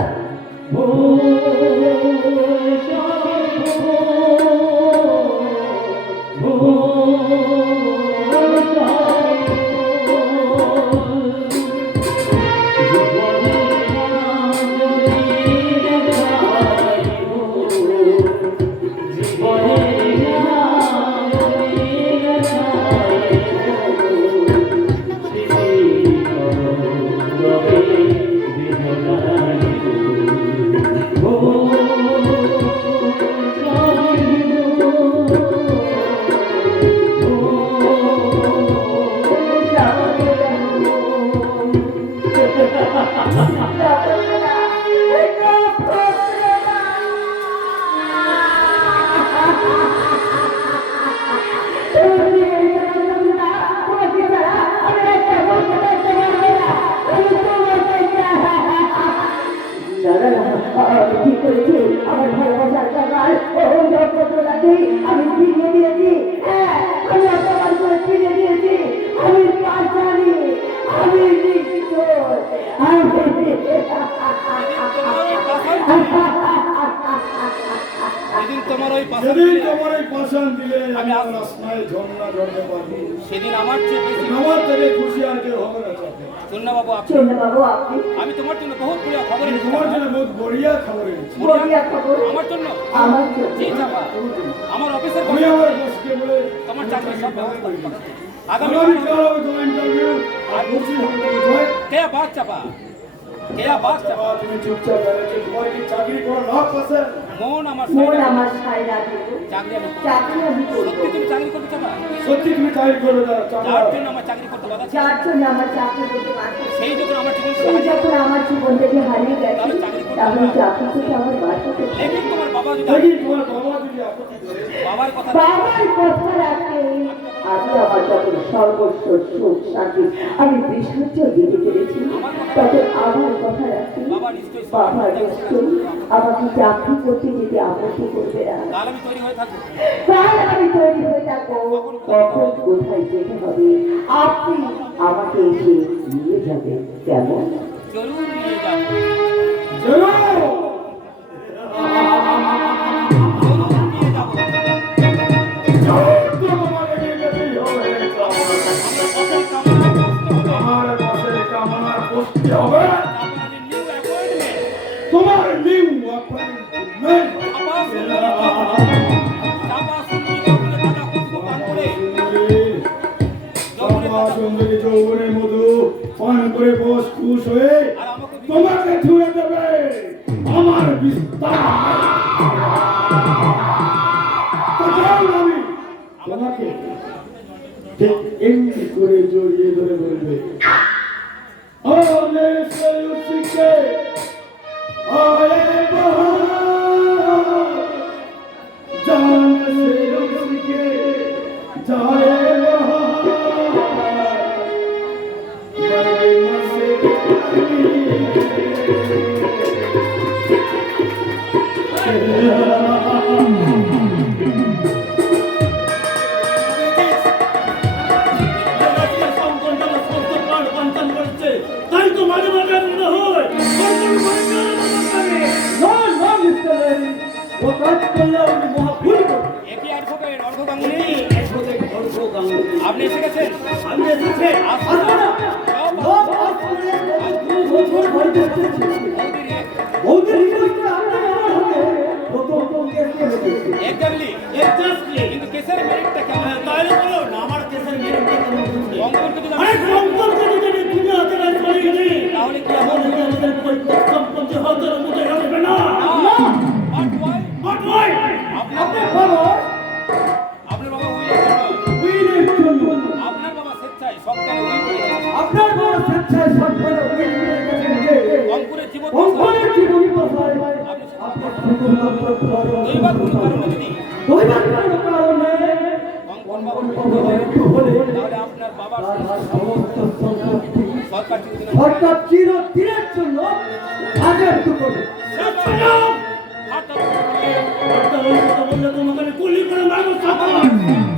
আমি ঠিক করেছি, আমার ভালোবাসার কামাল ওই নক্ষত্রটাকে আমি ফিরিয়ে দিয়েছি। হ্যাঁ, আমি অপমান করে ফিরিয়ে দিয়েছি। আমি পাশানি, আমি নিশ্চয়, সেদিন তোমার ওই পাশান যেদিন দিলে তোমার এই পাশান দিলে আমি আমার আসমায় ঝর্ণা ঝরতে পারবো। সেদিন আমার চেয়ে বেশি আমার থেকে খুশি আর কেউ হবে না চাপে। চন্দ্রবাবু আপনি চলে বাবু আপনি আমি তোমার জন্য বহুত বড়িয়া খবর আমি এনেছি তোমার চাপা। জন্য বহুত বড়িয়া খবর এনেছি। বলিয়া খবর আমার জন্য আমার জন্য। জি চাপা আমার অফিসের আমি আমার বসকে বলে তোমার চাকরি সব ব্যবস্থা করে দিচ্ছি। আগামী আগামীকাল হবে তোমার ইন্টারভিউ আর খুশি হবে তুমি জয়। কেয়া বাদ চাপা কেয়া বাদ চাপা চাপা তুমি চুপচাপ বেড়াচ্ছ, তোমার কি চাকরি করার লাভ আছে? মন আমার মন সাইডে। আমার সাইরা দিব, চাকরি আমি করব। চাকরি আমি করবো। সত্যি তুমি চাকরি করতে চাপা সত্যি তুমি চাকরি করবে না চাপা? যার জন্য আমার চাকরি করতে বাধা ছিল যার জন্য আমার চাকরি করতে পারছি, সেই যখন আমার জীবন সেই যখন আমার জীবন থেকে হারিয়ে গেছে, তাহলে চাকরি থেকে আমার বাঁচাতে হবে। লেকিন তোমার বাবা যদি দেখি তোমার বাবা যদি আপত্তি করে, বাবার কথা বাবার কথা রাখতে আমি আমার যখন সর্বস্ব সুখ শান্তি আমি বিসর্জন দিতে পেরেছি, তখন আমার কথা রাখতে বাবা নিশ্চয়ই বাবা নিশ্চয়ই আমাকে চাকরি করতে যেতে আপত্তি করবে না। কাল আমি তৈরি হয়ে থাকবো কাল আমি তৈরি হয়ে থাকবো, কখন কোথায় যেতে হবে আপনি আমাকে এসে নিয়ে যাবেন, কেমন? জরুর নিয়ে যাবো চলো। নিয়ে যাবো তো তোমাকে নিয়ে যেতেই হবে চাপা। কথাই কামনা করতে হবে আমার বসের কামনা করতে হবে। আপনাদের নিউ অ্যাপয়েন্টমেন্ট তোমার নিউ অ্যাপয়েন্টমেন্ট। চাপা সুন্দরী যৌবনের দাদা খুশবু পান করে সুন্দরী যৌবনের মধু পান করে বস খুশ হয়ে আর আমাকে তোমাকে ছুঁয়ে দেবে আমার বিস্তার। তো যাও আমি তোমাকে ঠিক এমনি করে জড়িয়ে ধরে বলবে, আলে সে উসকে আয়ে বহার, জান সে উসকে जाए তাই তো মাঝে মাঝে মনে হয় ও কাজ করলে আমি মহা ভুল করবো। এটি অ্যাডভোকেট অর্ঘ গাঙ্গুলি আপনি এসে গেছেন? আমি এসেছি আসবো না লোক আসলে আজ 2 বছর বাড়িতে এসেছি বৌদির রিকোয়েস্টে আপনি আমার হাতে প্রথম কেস নিয়ে এক্স্যাক্টলি কিন্তু কেসের মেরিটটা কেমন? তাইলে বলো না আমার কেসের মেরিটটা কেমন হচ্ছে অঙ্কনকে যদি আরে সম্পর্কে যদি তুমি হাতে কাজ করে গেছি তাহলে কি তাহলে কি আমাদের পরিত্যাগ সম্পর্কে হাতের মধ্যে আসবে না But why? আপনার বাবা আপনার বাবা উইলের উইলের জন্য আপনার বাবা স্বেচ্ছায় সবখানে উইল করে গেছে। আপনার বাবা স্বেচ্ছায় সরকার উইল করে গেছেন যে অঙ্কুরের জীবন অঙ্কনের জীবন বাঁচায় আপনি শুধুমাত্র দৈবাৎ কোনো কারণে যদি দৈবাৎ কোনো কারণে অঙ্কন বাবা মৃত্যু হলে তাহলে আপনার বাবার তার সমস্ত সম্পত্তি সরকার চিন্তা সরকার চিরদিনের জন্য আগের টুকরো বললে তোমাকে গুলি করে মারবো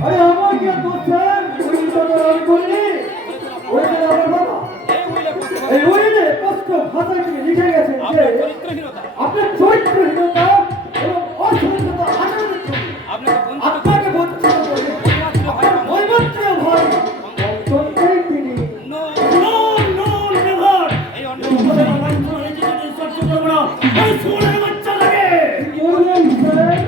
আরে আমার কি করছেন গুলি করে করিনি ওই যে আমার বাবা এই ওইলে কষ্ট ভাষায় থেকে লিখে গেছেন যে আপনার চরিত্রহীনতা আপনার চরিত্রহীনতা এবং অসহিষ্ণুতা আনন্দের জন্য আপনাকে বঞ্চিত আপনাকে বঞ্চিত করে নৈমাত্রীয় ভয় অন্তর্কেই তিনি নো নো নো নেভার এই অন্য তোমাদের আমার মনে যদি সহ্য করবো না এই সোনার বাচ্চা লাগে কি বললেন স্যার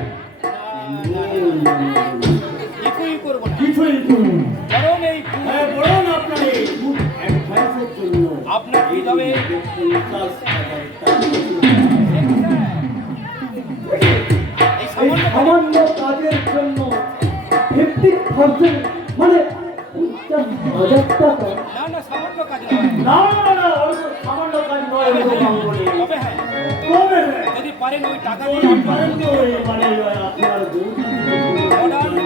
কিছুই করবো না কিছুই করুন বরং এই হ্যাঁ বলুন আপনার এই অ্যাডভাইসের জন্য আপনার কি হবে এই এই সামান্য সামান্য কাজের জন্য 50,000 মানে 50,000 টাকা না সামান্য কাজ নয় না না না ওর তো সামান্য কাজ নয় ওর তো মাঙ্গলি তবে হ্যাঁ কবে যদি পারেন ওই টাকা ওই দিয়ে পারেন তো ওই মানে আপনার দুধ মডার্ন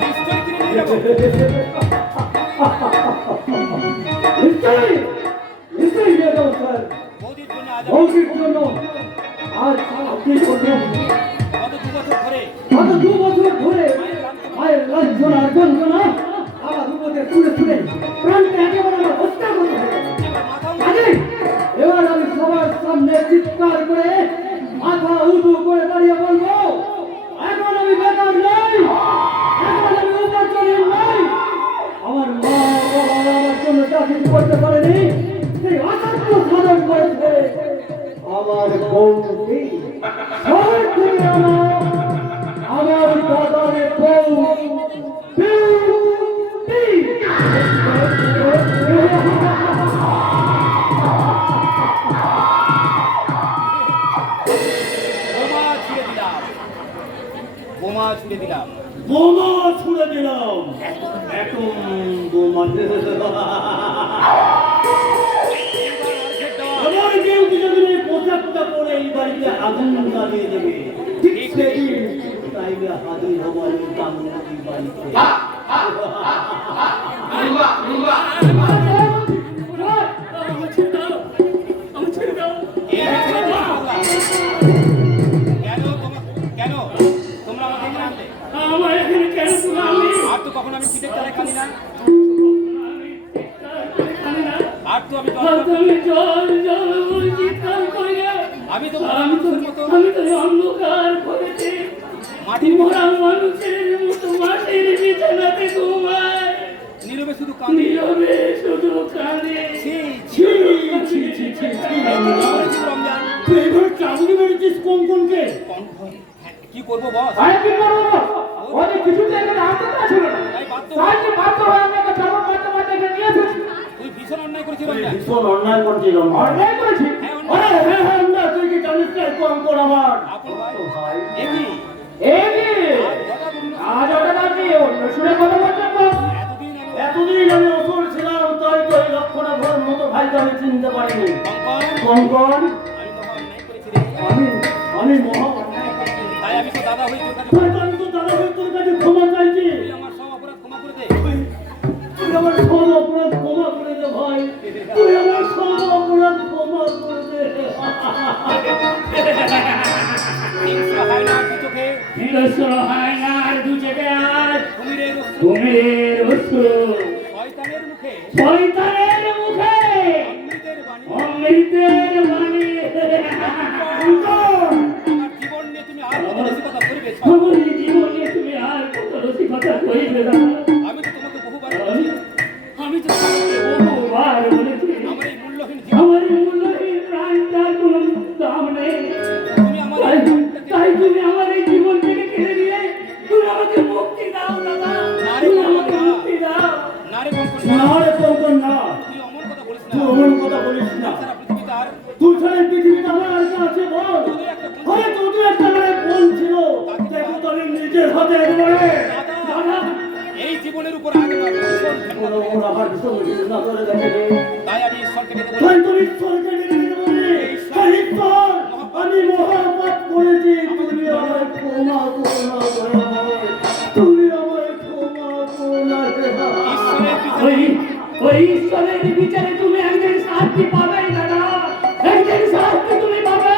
নিশ্চয়ই কিনে নিয়ে যাবো নিশ্চয়ই নিশ্চয়ই নিয়ে যাবো স্যার বৌদির জন্য আজ ভৌতিক জন্য আজ আপনি করবেন গত 2 বছর ধরে গত 2 বছর ধরে মায়ের লাঞ্ছনা আর যন্ত্রণা আমার উপদের তুলে তুলে প্রাণটা একেবারে আমার হত্যা করতে হবে এবার মাথা কাজে এবার আমি সবার সামনে চিৎকার করে মাথা উঁচু করে দাঁড়িয়ে বলবো এখন আমি বেকার নেই এখন আমি উপার্জনের নেই আমার মা বাবা আমার জন্য যা কিছু করতে পারেনি সেই অসাধ্য সাধন করেছে আমার বউকে শহর থেকে আমার দাদার বউ বোমা ছুড়ে দিলাম বোমা ছুড়ে দিলাম এখন বোমা আমার কেউ কিছুদিন এই পোশাকটা পরে এই বাড়িতে আগুন লাগিয়ে দেবে ঠিক সেদিন টাইমে হাজির হবো আমি কামনাটি বাড়িতে এই ছেলে কি করলা? কেন তোমরা আমাকে এখানে আনলে আমার এখানে কেন তুমি আমি আর তো কখনো আমি পিঠের চালে খালি না জানি না আর তো আমি তুমি জল জল বলে চিৎকার করি না। আমি তো আমি তো মানুষের মতো আমি তো অন্ধকার করেছি মাটির মরা মানুষের মতো মাটির বিছানাতে ঘুমায় নীরবে শুধু কাঁদে নীরবে শুধু কাঁদে ছি, ছি। ছি ছি ছি ছি ছি বলেছি রমজান তুই এবার চাবুকে মেরেছিস কোন কোনকে হ্যাঁ, কি করবো বস আরে কি করবো ওদের কিছুতে এখানে আসতে ছিল না তাই বাধ্য তাই কি বাধ্য হয়ে আমি একটা চাবল মারতে মারতে এখানে নিয়ে এসেছি তুই ভীষণ অন্যায় করেছিস রমজান ভীষণ অন্যায় করছিল অন্যায় করেছি হ্যাঁ অন্যায় আরে হ্যাঁ হ্যাঁ না তুই কি জানিস না কম কর আমার আপন ভাই ভাই একই এই কি আজ ওটা আপনি অন্য সুরে কথা বলছেন তো এতদিন আমি এতদিন আমি অসুর ছিলাম তাই তো এই লক্ষণা ভোর মতো ভাইকে আমি চিনতে পারিনি কঙ্কন কঙ্কন আমি মহা অন্যায় করেছি রে আমি মহা অন্যায় করেছি। তাই আমি তো দাদা হই তোর কাছে তাই তো আমি তো দাদা ভাই তোর কাছে ক্ষমা চাইছি তুই আমার সব অপরাধ ক্ষমা করে দে তুই আমার সব অপরাধ ক্ষমা করে দে ভাই তুই আমার সব অপরাধ ক্ষমা করে দে হিংস্র হয় না দু চোখে হিংস্র হয় না আর দু চোখে আর কুমিরের অস্ত্র ঘুমের অস্ত্র শয়তানের মুখে শয়তানের মুখে অমৃতের বাণী অমৃতের বাণী আমার জীবন নিয়ে তুমি আর কত বেশি কথা বলবে আমার জীবনে তুমি আর কত রসিকতা করিবে রে দাদা আমি তো তোমাকে বহুবার বলেছি, আমি তো তোমাকে বহুবার বলেছি আমার এই মূল্যহীন জীবন, আমার এই মূল্যহীন প্রাণটার কোনো দাম নেই। তুমি আমার এই জীবনটাকে তাই তুমি আমার এই জীবন থেকে কেড়ে নিয়ে তুমি আমাকে মুক্তি দাও দাদা, তুমি আমাকে মুক্তি দাও। না রে কঙ্কন, না রে কঙ্কন না, তুই অমন কথা বলিস না। তুই অমন কথা বলিস না। সারা পৃথিবীতে আর তুই ছাড়া এই পৃথিবীতে আমার আর কে আছে বল? তোদের একটা বন্ধু- আরে তোদের একটা মানে বোন ছিল, দেখো তোর নিজের হাতে একেবারে দাদা, এই জীবনের উপর আগে আমার ভীষণ ঘৃণা ধরে গেছে। ওরা আমার ভীষণ ঘৃণা করে দেখে রে। তাই আমি ঈশ্বরকে ডেকে বলি, তাই তুমি ঈশ্বরকে ডেকে ডেকে বলি, হে ঈশ্বর, আমি মহাপাপ করেছি, তুমি আমায় ক্ষমা করো না দয়াময়। তুমি আমায় ক্ষমা করো না দয়াময়। ঈশ্বরের বিচার ওই ঈশ্বরের বিচারে তুমি একদিন শাস্তি পাবে দাদা, একদিন শাস্তি তুমি পাবে।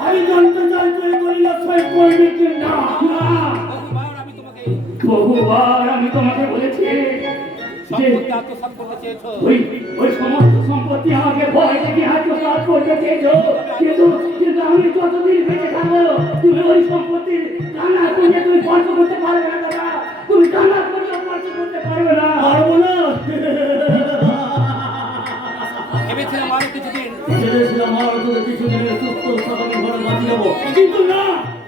আমি জানতে চাই তুই করিলা সই করবি কি না? বহুবার আমি তোমাকে বহুবার আমি তোমাকে বলেছি যে সম্পত্তি আত্মসাৎ করতে চেয়েছো, ওই সমস্ত সম্পত্তি আমাকে ভয় থেকে আত্মসাৎ করতে চেয়েছো, কিন্তু আমি যতদিন বেঁচে থাকবো তুমি ওই সম্পত্তির টানা করে তুমি স্পর্শ করতে পারবে না দাদা, তুমি টানা করে স্পর্শ করতে পারবে না। পারবো না। ভেবেছিলাম আরো কিছুদিন ভেবেছিলাম আর তোদের কিছুদিনের সুস্থ স্বাভাবিক ভাবে বাঁচিয়ে যাবো, কিন্তু না,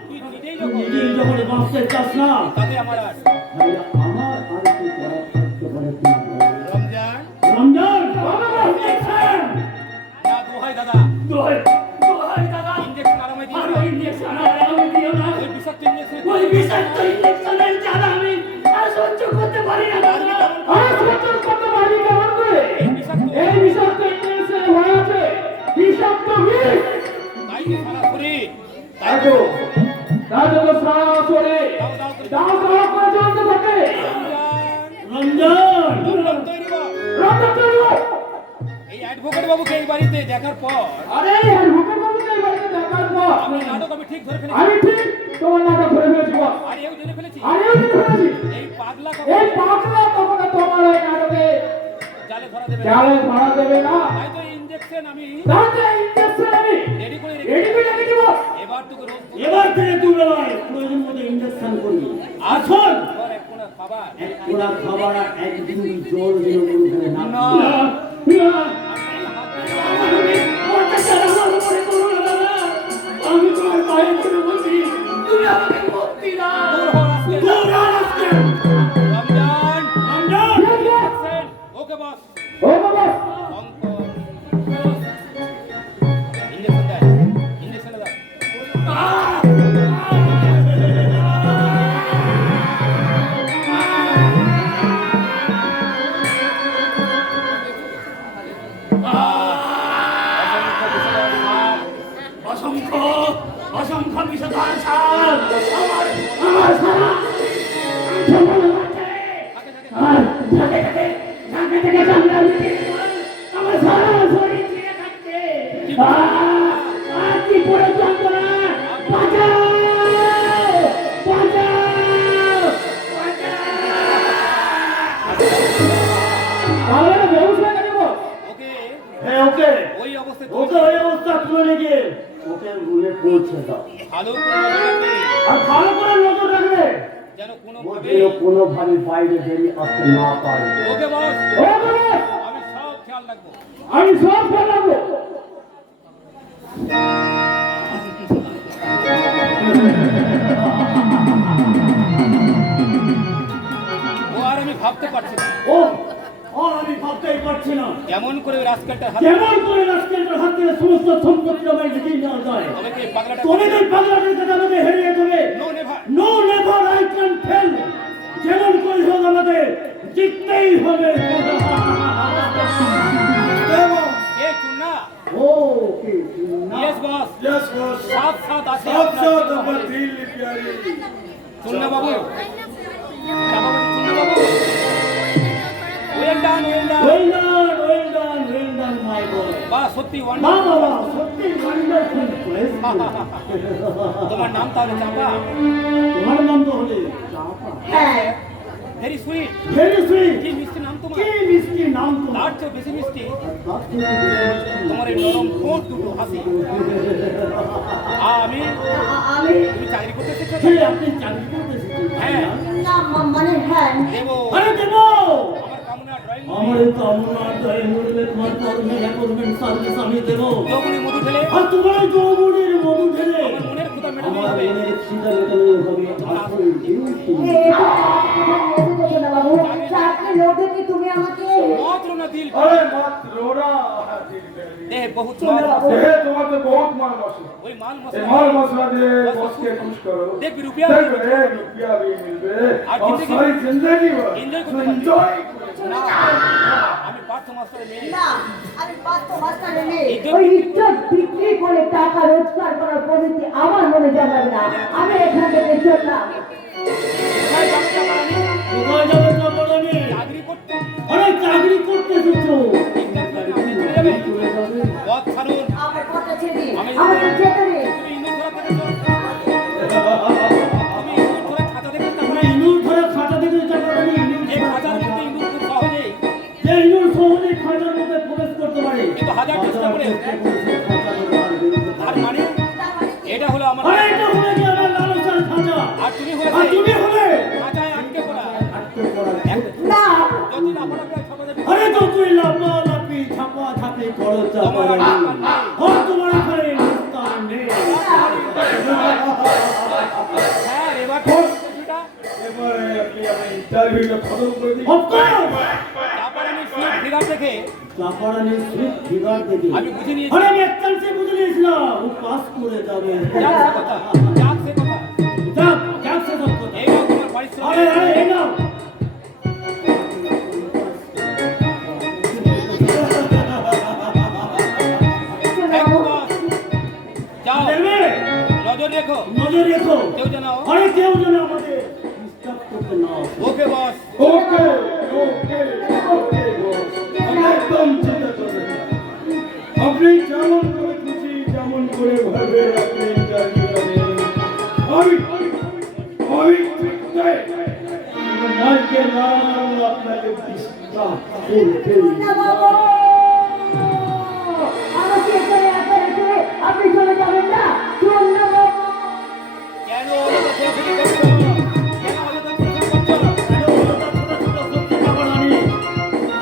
তুই নিজেই তুই যখন নিজেই যখন বাঁচতে চাস না, তাতে আমার আর তাহলে আমার আর কি করার থাকতে পারে তুই বল। রমজান রমজান, না দোহাই দাদা, দোহাই দাদা, ইঞ্জেকশন আরামে দিও আরো না। ইঞ্জেকশন আমি দিও না, ওই বিষাক্ত ইঞ্জেকশন ওই বিষাক্ত ইঞ্জেকশনের জ্বালা আমি আর সহ্য করতে পারি না দাদা, আর সহ্য করতে পারি কেমন করে? এই বিষাক্ত ইঞ্জেকশন হয়ে আছে বিষাক্ত বিষ, তাই তো সারা শরীর তাই তাই তো সারা শরীরে দাও দাও করে দাও দাও করে জ্বলতে থাকে। রমজান রমজান, রমজান তৈরি কর। রক্ত তৈরি কর। এই অ্যাডভোকেট বাবুকে এই বাড়িতে দেখার পর আরে আর হুকুম বাবুকে এই বাড়িতে দেখার পর আমার নাটক আমি ঠিক ধরে ফেলেছি, আমি ঠিক তোমার নাটক ধরে ফেলেছি বস, আর এও জেনে ফেলেছি আমিও ঠিক ফেলেছি। এই পাগলা এই কখন পাগলা কখনো তোমার ওই নাটকে জালে ধরা দেবে না। জালে ধরা দেবে না, তাই তো ইঞ্জেকশন আমি তাহলে ইঞ্জেকশন আমি রেডি করে রেডি রেখেছি। করে রেখে দিব। এবার তোকে রোজ এবার থেকে তুই বেলায় প্রয়োজন মতো ইঞ্জেকশন করবি। আসল ধর এক কোনা খাবার এক কোলা খাবার আর একদিন জল যেন মুখে না না। না, না, আমাকে অত্যাচার আমার উপরে করো না দাদা, আমি তোমার পায়ে ধরে বলছি তুমি আমাকে মুক্তি দাও। দূর হ আজকে। রমজান রমজান, ইঞ্জেকশন ওকে বস ও বাবা ইঞ্জেকশন দেয় ইঞ্জেকশন দাও অসংখ্য অসংখ্য বিষধর সাপ আমার সারা সম্পূর্ণ করছে। আর থাকে থাকে চামড়া উঠে আমার সারা শরীর ছিঁড়ে খাচ্ছে। আর কি পড়ে যন্ত্রণা, বাঁচাও বাঁচাও বাঁচাও। ব্যবস্থা করবো ওকে হ্যাঁ ওকে, ওই অবস্থায় ওকে ওই অবস্থা তুলে রেখে ওকে রুমে পৌঁছে দাও। ভালো করে নজর রাখবি, আর ভালো করে নজর রাখবে, যেন কোনো ও ভাবে যেন কোনোভাবে বাইরে বেরিয়ে আসতে না পারে। ওকে বস ও বাবা আমি সব খেয়াল রাখবো। আমি সব ফেলাবো। ও আর আমি ভাবতে পারছি না ও আর আমি ভাবতেই পারছি না কেমন করে ওই রাজকালটার হাত কেমন করে রাষ্ট্রের হাত থেকে সমস্ত সম্পত্তি আমায় জিতিয়ে নেওয়া যায়। তবে কি এই পাগলাটা তবে তো পাগলাদের কাছে আমাকে হেরিয়ে দেবে। No never no never I can fail, যেমন করে হোক আমাদের জিততেই হবে। এ চুন্না ও কি ইয়েস বস यस बॉस, সাত সাত আছে सब আপনার सब জন্য। नंबर 3 प्यारी। চুন্না বাবু চুন্না বাবু well done Well done, my boy. বা সত্যি বাহ ওয়ান্ডারফুল বাহ, সত্যি wonderful place. তোমার নাম তাহলে চাপা তোমার নাম তো হলে চাপা। হ্যাঁ ভেরি সুইট Very sweet. কি মিষ্টি নাম তোমার কি মিষ্টি নাম তোমার। তার চেয়ে বেশি মিষ্টি তার থেকে বেশি মিষ্টি। তোমার এই নরম ঠোঁট দুটো হাসি আমি আমি তুমি চাকরি করতে এসেছো হে, আপনি চাকরি করতে এসেছেন, তাই হ্যাঁ না? না মানে হ্যাঁ দেবো। আরে দেবো আমার কামনা ড্রয়িং আমার কামনা জয় মরবে তোমার কর্মে গভর্নমেন্ট সার্ভিস আমি দেবো যখনই মধু ঢেলে আর তোমার যৌবনের মধু ঢেলে আমার মনের কথা মেটাতে আমার হবে। মনের খিদা মেটানো হবে আসল ডিউটি বাবু চারটে লোকে কি তুমি আমাকে মাত্র না দিল अरे मत रोना দেহ বহুত শোনো মাল বাবু ये तुम्हारे बहुत माल मसला ওই মাল ये মশলা माल मसला दे बस के कुछ करो देख रुपया देख रे रुपया भी मिल बे और और जिंदगी- सारी जिंदगी भर एंजॉय करते पारबे। एंजॉय না আমি পার্থ মাস্টারের মেয়ে না আমি পাত্র মাস্টারে নেই ইজ্জত ওই ইজ্জত বিক্রি করে টাকা রোজগার করার প্রবৃত্তি আমার মনে জন্মাবে না আমি এখান থেকে চললাম কোথায় যাবে জামানি? কোথায় যাবে চাপড়ানি চাকরি করতে আরে চাকরি করতে এসেছো আপনি চলে যাবেন পথ ছাড়ুন আমার কথা ছেড়ে আমি আমাকে যেতে নেই তুমি ইন্দুর ধরা পেতেছো তুমি ইন্দুর ধরা খাতা দেখে আমরা ইনুর ধরে খাঁচা থেকে চাপড়ানি এই খাতার মধ্যে ইন্দুর খুব সহজেই যে ইনুর সহজে খাঁচার মধ্যে প্রবেশ করতে পারে কিন্তু হাজার চেষ্টা করে তার মানে এটা হলো আমার আরে এটা হলে কি আমার লালসার খাঁচা আর তুমি হলে আর তুমি হলে খাঁচায় আটকে পড়া আটকে পড়া না যদি লাফালাফি সবাই যাবে আরে তো তুই লাপা লাপি ছাপা ছাপি করো তোমার চাপড়ানি আর আর তোমার এখানে নিস্তার নেই হ্যাঁ এবার কম্পিউটার এবারে আপনি আমার ইন্টারভিউটা খতম করে দিন অফকোর্স তারপর আমি সুইট ফিগার দেখে চাপড়ানির সুইট ফিগার দেখি আমি বুঝে নিয়েছি আরে আমি একটান্সে বুঝে নিয়েছিলাম ও পাস করে যাবে যাক সে কথা যাক সে কথা যাক যাক সে সব কথা এই নাও তোমার আরে পারিশ্রমিক আরে এই নাও এক বস যাও দেবে নজর রেখো নজর রেখো কেউ যেন আরে কেউ যেন আমাদের ডিস্টার্ব করতে না আসে। ওকে বস ওকে ওকে ওকে বস আমি একদম চিন্তা করবেন না আপনি যেমন করে খুশি যেমন করে ভাবে আপনি ইন্টারভিউটা নিন আমি ঠিক নাই মাইকে না আপনাকে ডিস্টার্ব করবে না বাবু আমাকে এখানে একা রেখে আপনি চলে যাবেন না শুনুন না বাবু কেন ওটা ছোটাছুটি করছো কেন ওটা ছোটাছুটি করছো আরে ওটা ছোট ছোট সত্যি খাবার আনি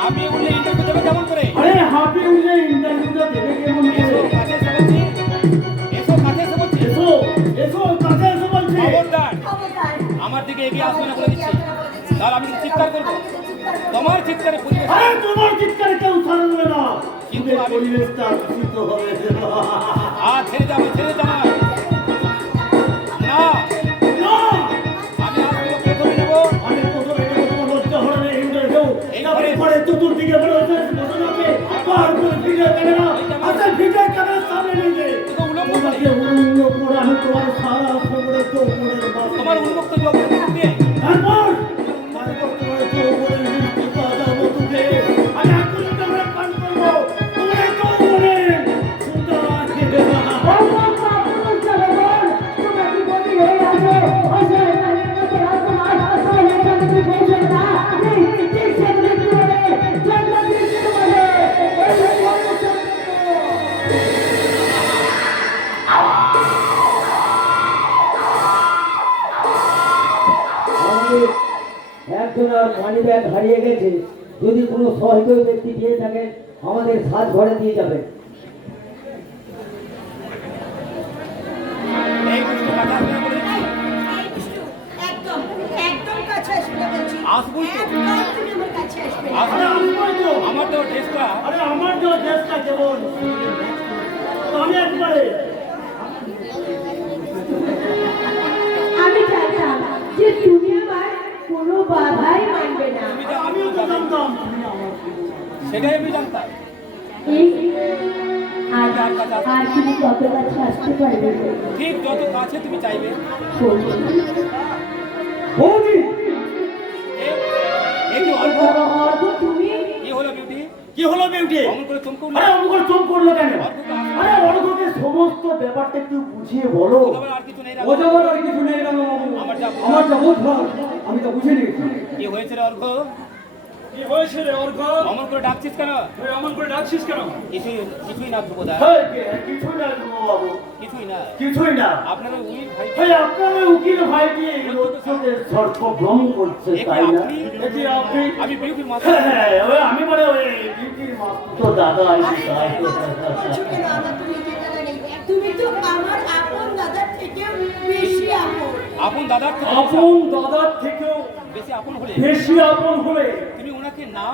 আমি উঠলে ইন্টারভিউ দেবে কেমন করে আরে হাফি উঠলে ইন্টারভিউটা দেবে কেমন এসো করে কাছে এসে বলছি এসো কাছে এসে বলছি এসো এসো কাছে এসো বলছি খবরদার খবরদার আমার দিকে এগিয়ে আসবে না বলে দিচ্ছি তাহলে আমি কিন্তু চিৎকার করবো তোমার চিৎকারে পরিবেশ আরে তোমার চিৎকারে কেউ ছাড়া দেবে না কিন্তু কিন্তু আমি- পরিবেশটা দূষিত হবে ছেড়ে যাবো না না না আমি আসবো প্রথমে নেবো আমি প্রথমে নেব তোমার লজ্জা হরণে ইন্টারভিউ এইবারে পরে চতুর্দিকে বড় হচ্ছে বসে যাবে তারপরে ভিডিও ক্যামেরা আচ্ছা ভিডিও ক্যামেরা সামনে নিয়ে যায় তো উলঙ্গ করি। তোমাকে উলঙ্গ করে আমি তোমার সারা খবরে চৌপড়ে তোমার উন্মুক্ত জব দিয়ে তারপর তোমার চৌপড়ে মিষ্টি পাতা মধুকে আমি আকুল ক্যামেরা পান করবো তোমার চৌপড়ে সুন্দর আছে একজনের মানি ব্যাগ হারিয়ে গেছে, যদি কোনো সহৃদয় ব্যক্তি দিয়ে থাকেন আমাদের সাজ ঘরে দিয়ে যাবেন। এই দুটো কথা আমি বলে দিচ্ছি। একদম একদম কাছে আসবে বলছি আসবো তো। একদম তুমি আমার কাছে আসবে আসলে আমার তো ড্রেসটা আরে আমার তো দেশটা কেমন তো আমি একবারে আমি জানতাম যে তুমি আমার কোনো বাধাই মানবে না আমিও তো জানতাম সেটাই আমি জানতাম আর তুমি কত কাছে আসতে পারবে ঠিক যত কাছে তুমি চাইবে বৌদি এ- এ কি অল্প অর্থ তুমি কি হলো বিউটি কি হলো বিউটি অমন করে চমকে উঠলো আরে অমুক চোখ করলো কেন আরে অর্ঘকে সমস্ত ব্যাপারটা একটু বুঝিয়ে বলো তবে আর কিছু নেই ও যাবার আর কিছু নেই রাম বাবু, আমার যা আমার যা বোধ হয় আমি তো বুঝে নিয়েছি। কি হয়েছে রে অর্ঘ কি হয়েছে রে অর্ঘ? অমন করে ডাকছিস কেন? তুই এমন করে ডাকছিস কেন? কিছুই না ধ্রুবদা, কিছুই না বাবু, কিছুই না। কিছুই না। আপনার ওই উইল ভাই, আপনার ওই উকিল ভাইটি লোকজনের সর্বভ্রম করছে, তাই না? এটি আপনি, আমি বিউটির মাস্টার। হ্যাঁ, ওই আমি মানে ওই বিউটির মাস্টার তো দাদা বলছো কেন আমার তো নিজের দাদা নেই? তুমি তো আমার আপন দাদার থেকেও বেশি আপন। আপন দাদার থেকে আপন দাদার থেকেও বেশি আপন হলে বেশি আপন হলে তুমি ওনাকে নাম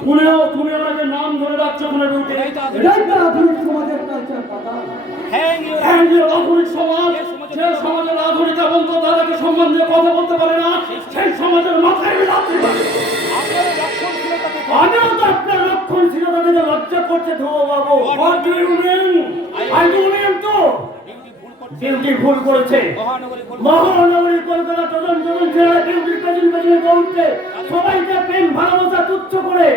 তুমি ওনাকে নাম ধরে রাখছো মনে রুটে। ওরাই তো আদর- এটাই তো আধুনিক সমাজের কালচার দাদা। হ্যাঁ, নিও- হ্যাঁ, যে আধুনিক সমাজ, যে সমাজের আধুনিক এবং তো দাদাকে সম্মান দিয়ে কথা বলতে পারে না, সেই সমাজের মাথায় লাথি মারে। আপনার লক্ষণ ছিল তাতে আমিও তো আপনার লক্ষণ ছিল, তাদেরকে লজ্জা করছে ধ্রুব বাবু। What do you mean? I do mean তো বিউটি ভুল করছে। বিউটি ভুল করেছে। মহানগরী বলবো, মহানগরী কলকাতা ডজন ছেড়ে বিউটির পেছন পেছনে দৌড়ছে, সবাইকে প্রেম ভালোবাসা তুচ্ছ করে।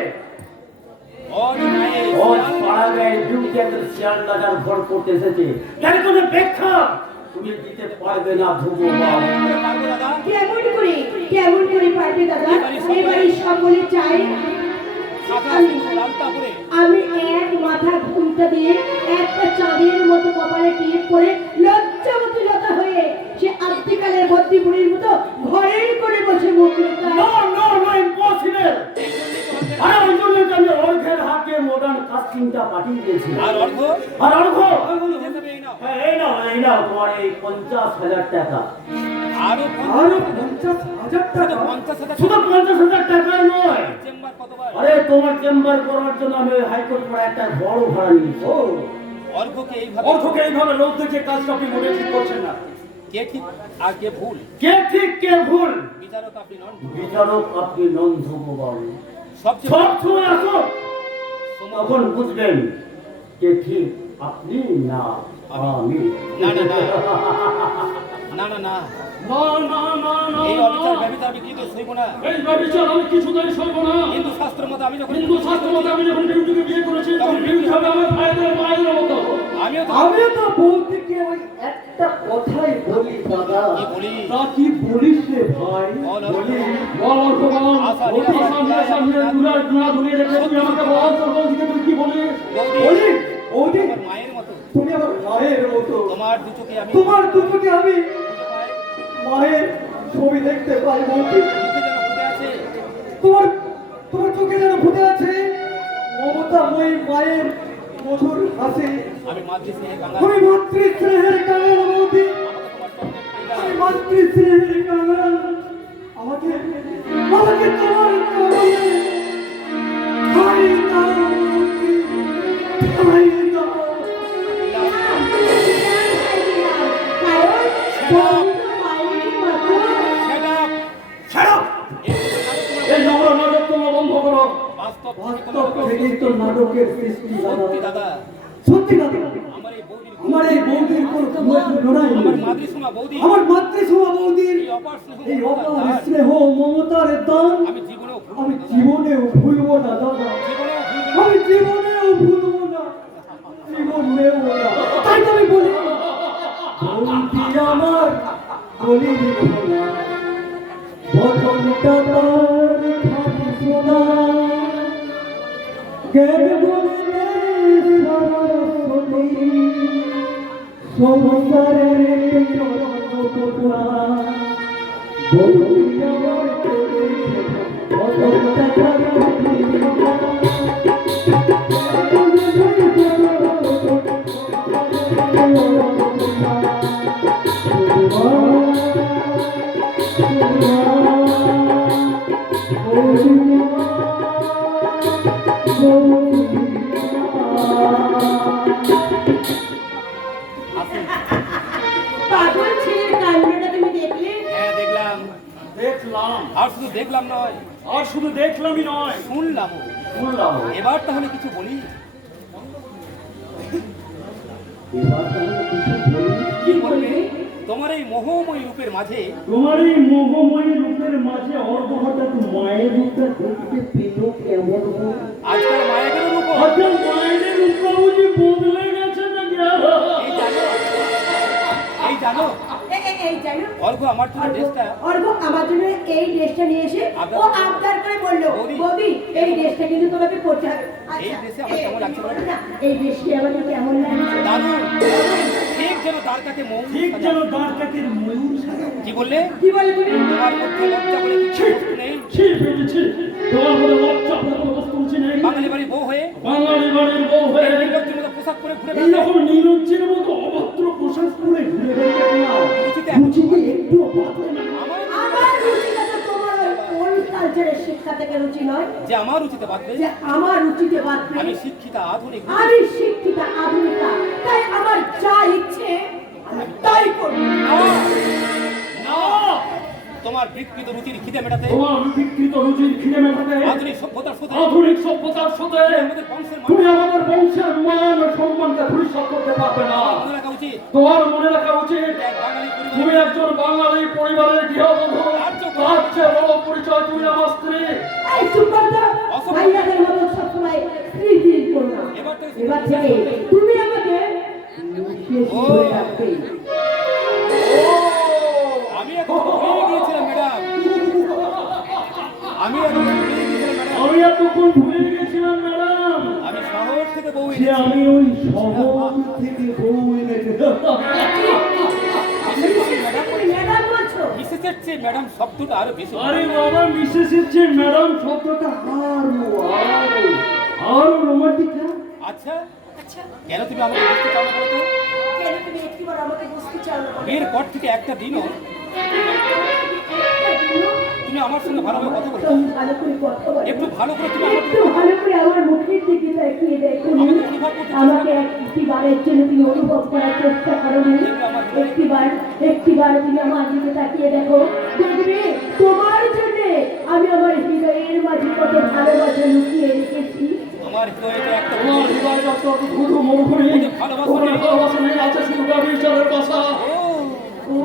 ওর মায়ে ওর পাড়া গায়ে বিউটি একটা শিয়াল রাজার ঘর করতে এসেছে, তার কোনো ব্যাখ্যা তুমি দিতে পারবে না ধ্রুব বাবু। পারবো দাদা। কেমন করে পারবে দাদা? এবারে সকলে চাই সাদা সিঁদুর লালতা পরে আমি এক মাথা ঘুমটা দিয়ে একটা চাঁদের মতো কপালে টিপ করে লজ্জাবতী লতা হয়ে সে আদ্যিকালের বদ্যিপুরীর মতো ঘরের করে বসে মুখ লুকায়। No, no, no, impossible! আরে ওই জন্য তো আমি অর্ঘের হাতে মডার্ন কাস্টিংটা পাঠিয়ে দিয়েছি। আর অর্ঘ আর অর্ঘ? হিসেবে এই নাও। হ্যাঁ, এই নাও তোমার এই 50,000 টাকা। আরো আরো 50,000 টাকা। 50,000 শুধু 50,000 টাকা নয়, চেম্বার কতবার? আরে তোমার চেম্বার করার জন্য আমি হাইকোর্ট করে একটা বড় ভাড়া নিয়েছি। অর্ঘকে এইভাবে অর্ঘকে এইভাবে লোক দেখে কাজটা আপনি মোটে ঠিক করছেন না। কে ঠিক আর কে ভুল কে ঠিক কে ভুল বিচারক আপনি নন। বিচারক আপনি নন ধ্রুব বাবু। সবচেয়ে সব সময় আসো, তখন বুঝবেন কে ঠিক আপনি না আমি। না, না, না। না না না, না না না না এই অবিচার ব্যবচার আমি কিন্তু সইব না। এই ব্যবচার আমি কিছুতেই সইব না। হিন্দু শাস্ত্র মতে আমি যখন হিন্দু শাস্ত্র মতে আমি যখন বিউটিকে বিয়ে করেছি তখন বিউটি হবে আমার ভাইদের মতো। আমিও তো আমিও তো বৌদিকে ওই একটা কথাই বলি দাদা। কি বলি? তা কি বলিস রে ভাই? বল অর্ঘ। বলি, বল ভগবান, আশা, অতি নিরাশা, সামনে সামনে দূরা দূরে রেখে তুই আমাকে বল তোর বৌদিকে তুই কি বলিস? বৌদি বলি, বৌদি, আমার মায়ের মতো, তুমি আমার মায়ের মতো। তোমার দু চোখে আমি তোমার দুটোকে আমি পাই, মায়ের ছবি দেখতে পাই বৌদি। চোখে যেন ফুটে আছে। তোমার তোমার চোখে যেন ফুটে আছে মমতাময়ী মায়ের মধুর হাসি। আমি মাতৃস্নেহে কাঙ্গাল। আমি মাতৃস্নেহের কাঙাল বৌদি, আমি মাতৃস্নেহের কাঙাল। আমাকে আমাকে তোমার চরণে ঠাঁই দাও বৌদি, ঠাঁই দাও। Shut up! ছাড়ো, এই নোংরা নাটক তোমরা বন্ধ করো। বাস্তব বাস্তব থেকেই তো নাটকের সৃষ্টি সত্যি দাদা। দাদা, সত্যি দাদা, আমার এই বৌদির আমার এই বৌদির কোনো লড়াই আমার নেই। মাতৃসমা বৌদি আমার মাতৃসভা বৌদির এই অপার স্নেহ এই মমতার অপার দান স্নেহ মমতার দান আমি জীবনেও ভুলব আমি না। জীবনেও ভুলবো না দাদা। জীবনেও ভুলব না। আমি জীবনেও ভুলবো না, জীবনেও না। তাই তো আমি বলি বৌদি আমার বলি না বদনটা তার খালি সোনা জ্ঞান গুণে সরস্বতী সংসারের চরণপোতা বৌদি আমার বদনটা তার খালি আসুন। পাগল ছেলের কাণ্ডটা তুমি দেখলে? হ্যাঁ দেখলাম, দেখলাম, আর শুধু দেখলাম নয়, আর শুধু দেখলামই নয়, শুনলাম। শুনলাম। এবার তাহলে কিছু বলি। এবার তাহলে কিছু বলি। কি বলবে? তোমার এই মোহময়ী রূপের মাঝে তোমার এই মোহময়ী রূপের মাঝে অর্ঘ হঠাৎ মায়ের রূপটা দেখতে পেল কেমন হয়? আজকাল মায়েদের রূপ আচ্ছা, মায়ের রূপটা বুঝি বদলে গেছে নাকি? এই জানো এই জানো অর্ঘ আমার জন্য ড্রেসটা অর্ঘ আমার জন্য এই ড্রেসটা নিয়ে এসে ও আবদার করে বললো, বৌদি এই ড্রেসটা সেটা কিন্তু তোমাকে করতে হবে। এই দেশে আমার কেমন লাগছে বলো তো? না, এই দেশে আমাকে কেমন লাগছে? দারুণ ঠিক যেন তার কাছে মৌ ঠিক যেন দাঁড় কাকের ময়ূর সাজা। কি বললে কি বলে তুমি? তোমার মধ্যে লজ্জা বলে কিছু বস্তু নেই ছি পেয়েছি তোমার মনে লজ্জা বলে কোনো বস্তু উঠছে নেই বাঙালি বাড়ি বউ হয়ে বাঙালি বাড়ির বউ হয়ে এই নির্লজ্জের মতো পোশাক পরে ঘুরে বেড়াবে এইরকম নিরঞ্জনের মতো অভদ্র পোশাক পরে ঘুরে বেড়াতে না রুচিতে রুচিতে একটু বাঁধে না। আমার আমার রুচিটা তো তোমার ওই কোন কালচারের শিক্ষা থেকে রুচি নয় যে আমার রুচিতে বাঁধবে যে আমার রুচিতে বাঁধবে। আমি শিক্ষিতা আধুনিক আমি শিক্ষিতা আধুনিকা, তাই আমার যা ইচ্ছে আমি তাই করব। না, না, তোমার বিকৃত রুচির খিদে মেটাতে তোমার বিকৃত রুচির খিদে মেটাতে আধুনিক সভ্যতার সাথে আধুনিক সভ্যতার সাথে আমাদের বংশের তুমি মানুষ আমাদের বংশের মান ও সম্মানকে ধূলিসাৎ করতে পারবে না মনে রাখা উচিত তোমার মনে রাখা উচিত এক বাঙালি পরিবার তুমি একজন বাঙালি পরিবারের গৃহবধূ তার চেয়ে বড় পরিচয় তুমি আমার স্ত্রী এই চুপ কর তো, ভাইয়াদের মতো সবসময় স্ত্রী করো না। এবার থেকে তুমি আমাকে লুকিয়ে ধরে রাখবে। আমি এখন ভুলে গিয়েছিলাম ম্যাডাম আমি এখন ভুলে গিয়েছিলাম ম্যাডাম আমি এতক্ষণ ভুলে গেছিলাম ম্যাডাম আমি শহর থেকে বউ যে এনেছি আমি ওই শহর থেকে বউ এনেছি। তুমি ম্যাডাম বলছো? মিসেসের চেয়ে ম্যাডাম শব্দটা আরো বেশি আরে বাবা মিসেসের চেয়ে ম্যাডাম শব্দটা আরো রোমান্টিক না? আচ্ছা কেন তুমি আমাকে বুঝতে চাও না বলো তো কেন তুমি একটিবার আমাকে বুঝতে চাও না? বিয়ের পর থেকে একটা দিনও তুমি আমার সঙ্গে ভালোভাবে কথা বলো তুমি ভালো করে কথা বলো। একটু ভালো করে তুমি আমাকে একটু ভালো করে আমার মুখের দিকে তাকিয়ে দেখো। আমাকে অনুভব করতে আমাকে একটিবারের জন্য তুমি অনুভব করার চেষ্টা করো। একটিবার তুমি আমার দিকে তাকিয়ে দেখো, দেখবে তোমার জন্য আমি আমার হৃদয়ের মাঝে কত ভালোবাসা লুকিয়ে রেখেছি। তোমার হৃদয়টা একটা তোমার হৃদয় যত শুধু মরুভূমি ভালোবাসা ওখানে নেই। ভালোবাসা নেই আছে শুধু ব্যবচারের কথা ও ও,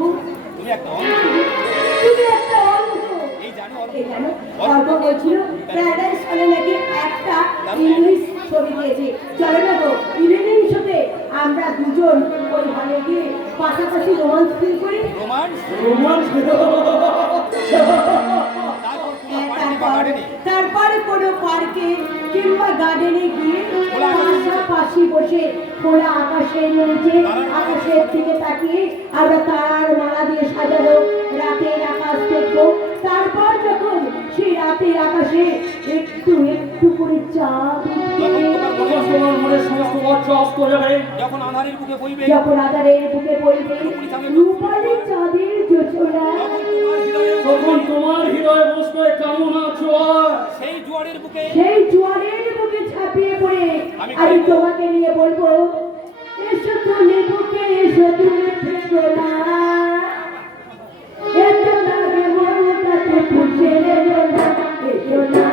তুমি একটা অন্ধ তুমি একটা অন্ধ। এই জানো এই জানো, অল্প বলছিল প্যারাডাইস হলে নাকি একটা ইংলিশ ছবি দিয়েছে। চলো না গো, ইভিনিং শোতে আমরা দুজন ওই হলে গিয়ে পাশাপাশি রোমান্স ফিল করি। রোমান্স রোমান্স তারপর কোনো পার্টি বা গার্ডেনে তারপরে কোনো পার্কে কিংবা গার্ডেনে গিয়ে পাশাপাশি বসে খোলা আকাশের নিচে আকাশের দিকে তাকিয়ে আমরা তারার মালা দিয়ে সাজানো রাতের আকাশ দেখবো। তারপর যখন সেই রাতের আকাশে একটু একটু করে চাঁদ উঠবে, তোমার মনে সমস্ত বর্জ্য অস্ত যাবে যখন আধারের বুকে বইবে যখন আধারের বুকে পড়বে রূপালী চাঁদের জোছনা, তখন তোমার হৃদয়ে বসবে কামনা জোয়ার সেই জোয়ারের বুকে সেই জোয়ারের বুকে ঝাঁপিয়ে পড়ে আমি তোমাকে নিয়ে বলবো, এসো তুমি বুকে এসো তুমি থেকো না, এত লাগে মনটাতে পুষে এলো না, এসো না।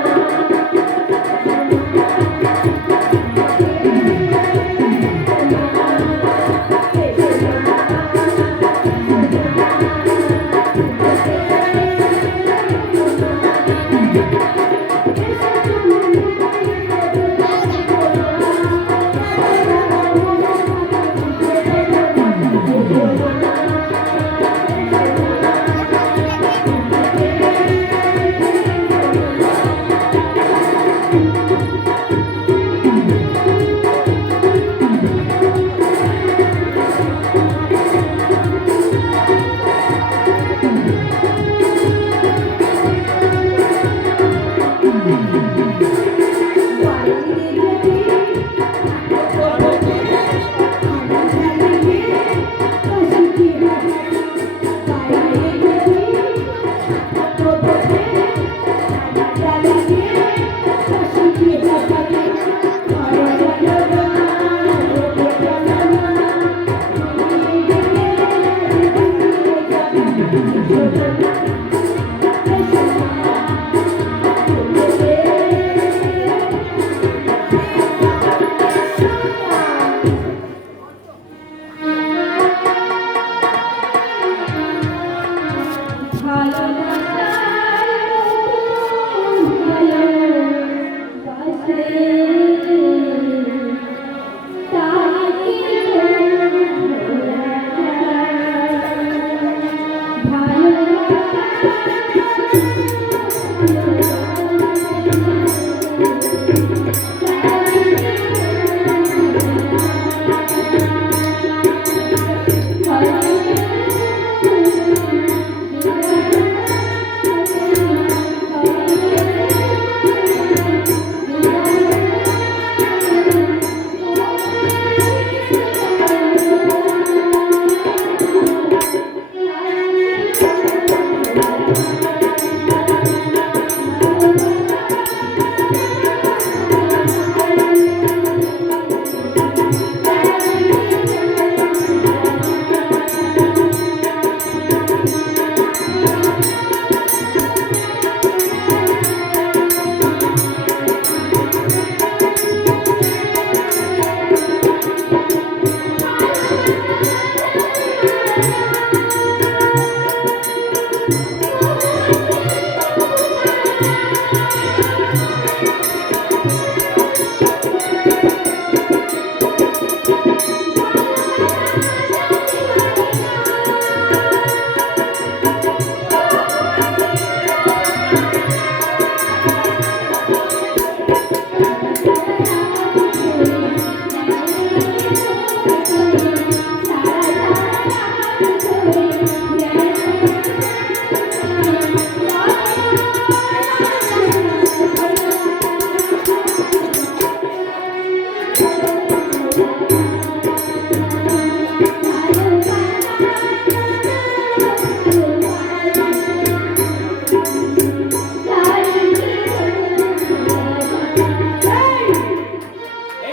এই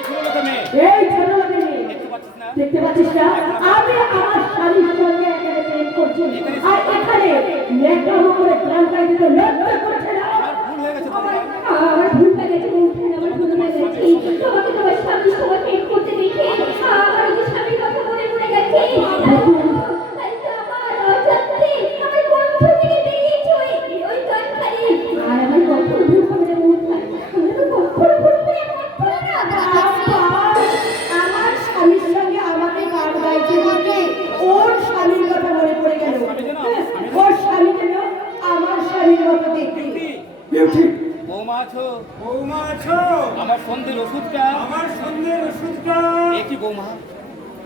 ছোট লোকে মেয়ে এই ছোট লোকের মেয়ে, দেখতে পাচ্ছিস না? দেখতে পাচ্ছিস না আমি আমার স্বামীর সঙ্গে এখানে প্রেম করছি আর এখানে নেকড়ামো করে গান গাইতে তো লজ্জা করছে না? আমার ভুল হয়ে গেছে বৌমা। আমার ভুল হয়ে গেছে বৌঠান, আমার ভুল হয়ে গেছে। তোমাকে তোমার স্বামীর সঙ্গে প্রেম করতে দেখে আমার ওই স্বামীর কথা মনে পড়ে গেছে। তাই তো আমার অজান্তে আমার কণ্ঠ থেকে বেরিয়েছে ওই গানখানি। আর আমার কখনো ভুল হবে না বৌঠান, আমরা তো কখনো ভুল প্রেম করবো না। আমার স্বামীর সঙ্গে আমাকে গান গাইতে দেখে ওর স্বামীর কথা মনে পড়ে গেল। ওর স্বামী যেন আমার স্বামীর মতো দেখতে। বিউটি বৌমা আছো? বৌমা আছো? আমার সন্ধ্যের ওষুধটা আমার সন্ধ্যের ওষুধটা একই বৌমা।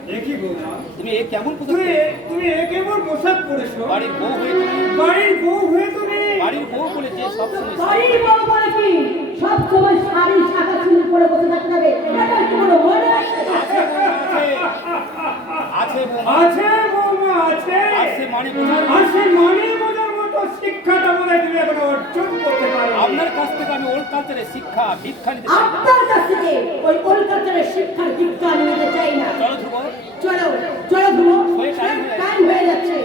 দেখি বৌমা, তুমি এ কেমন পোশাক তুমি পরে? তুমি কেমন পোশাক পরেছো? বাড়ির বউ হয়ে তুমি বাড়ির বউ হয়ে তুমি বাড়ির বউ বলে যে সব সময় বাড়ির বউ বলে কি সব সময় শাড়ি শাখা চুল পরে বসে থাকতে হবে? এটা কি কোনো মনে আছে? আছে বৌমা আছে বৌমা আছে। আর সে মানে কোথায়? আর সেই মানে বোঝার মতো শিক্ষাটা মনে হয় তুমি এখন অর্জন করতে পারো। আপনার কাছ থেকে আমি ওল্ড কালচারের শিক্ষা ভিক্ষা নিতে চাই না। আপনার কাছ থেকে ওই কলকাতার শিক্ষার দীক্ষা আমি নিতে চাই না। চলো ধ্রুব, চলো চলো ধুলো, হয়ে টাইম হয়ে টাইম হয়ে যাচ্ছে।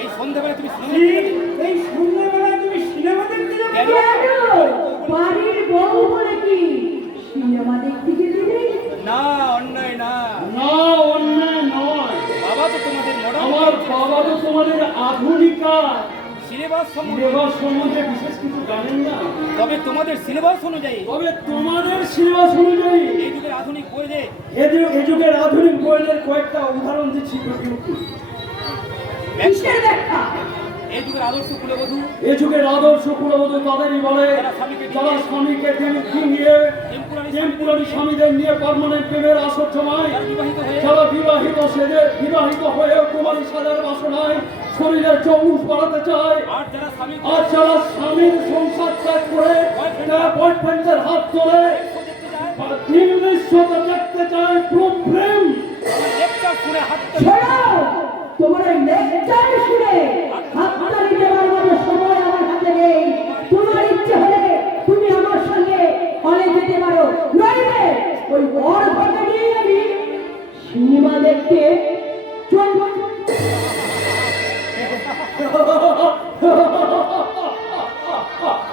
এই সন্ধ্যাবেলা তুমি সিনেমা কি? দেখতে যাবে? এই সন্ধ্যাবেলায় তুমি সিনেমা দেখতে যাবে? কেন? কেন? বাড়ির বউ বলে কি সিনেমা দেখতে যেতে নেই? না, অন্যায় না। না অন্যায় নয়, বাবা তো তোমাদের আমার বাবা তো তোমাদের আধুনিকা সিলেবাস সম্বন্ধে, সিলেবাস সম্বন্ধে বিশেষ কিছু জানেন না। তবে তোমাদের সিলেবাস অনুযায়ী তবে তোমাদের সিলেবাস অনুযায়ী এই যুগের আধুনিক বই যে এ যুগের আধুনিক বইয়ের কয়েকটা উদাহরণ দিচ্ছি বিউটি। কিসের ব্যাখ্যা? এই যুগের আদর্শ কুলবধূ এ যুগের আদর্শ কুলবধূ তাদেরই বলে যারা স্বামীকে দিয়ে টেম্পুরারি স্বামীদের নিয়ে পার্মানেন্ট প্রেমের আসর জমায়, বিবাহিত হয়ে যারা বিবাহিত হয়ে কুমারী সাজার বাসনায় শরীরের চৌমুখ বাড়াতে চায়, আর যারা স্বামী আর যারা স্বামীর সংসার ত্যাগ করে তারা বয়ফ্রেন্ডের হাত ধরে দেখতে যায় নির্দিষ্টতা দেখতে চায় প্রেম। লেকচার শুনে হাঁটতে শোনো, তোমার এই লেকচার শুনে হাততালি দেওয়ার মতো সময় আমার হাতে নেই। তোমার ইচ্ছে হলে তুমি আমার সঙ্গে হলে যেতে পারো, নইলে ওই বর ঘটে নিয়ে আমি সিনেমা দেখতে চলবো।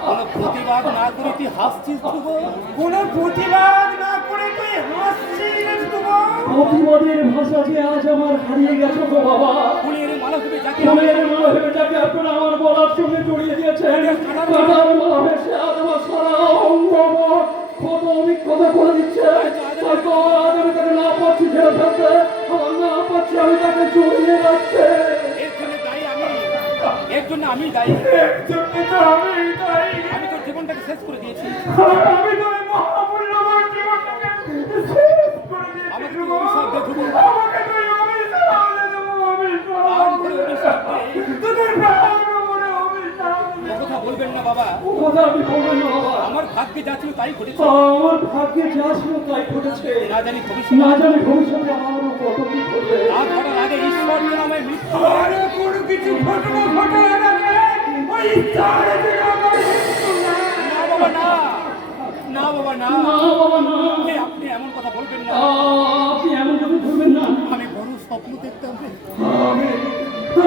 কোনো প্রতিবাদ না করে তুই হাসছিস ধ্রুব? কোনো প্রতিবাদ না করে তুই হাসছিস তোমার। প্রতিবাদের ভাষা যে আজ আমার হারিয়ে গেছে গো বাবা। ফুলের মালা হবে যাকে ফুলের মালা ভেবে যাকে আপনারা আমার গলার সঙ্গে জড়িয়ে দিয়েছেন, কাটার মালা ভেসে আজ আমার সারা অঙ্গ কত অভিজ্ঞতা করে দিচ্ছে। হয়তো আজ আমি তাকে না পাচ্ছি ছেড়ে ফেলতে, আমার না পাচ্ছি আমি তাকে জড়িয়ে রাখতে। এর জন্য আমি দায়ী। এর জন্য তো আমি দায়ী। আমি তোর জীবনটাকে শেষ করে দিয়েছি। আমি তো এই মহামূল্যবান জীবনটাকে শেষ করে দিয়েছি। আমাকে তুই অভিশাপ দে ধ্রুব। আমাকে তুই অভিশাপ দে দেবো, অভিশাপ। প্রাণ ভরে অভিশাপ দে। তোদের প্রাণ ভরে অভিশাপ দে। ও কথা বলবেন না বাবা। ও কথা আমি বলবো না বাবা। আমার ভাগ্যে যা ছিল তাই ঘটেছে। আমার ভাগ্যে যা ছিল তাই ঘটেছে। না জানি ভবিষ্যৎ না জানি ভবিষ্যতে আমারও কত কি ঘটবে। তা ঘটার আগে ঈশ্বর যেন আমায় মৃত্যু আরে কোনো কিছু ঘটনা ঘটার আগে ওই ইচ্ছারে যেন আমার মৃত্যু না। না বাবা না, না বাবা না। না বাবা না, আপনি এমন কথা বলবেন না। আপনি এমন কথা বলবেন না। আমি বড় স্বপ্ন দেখতাম রে।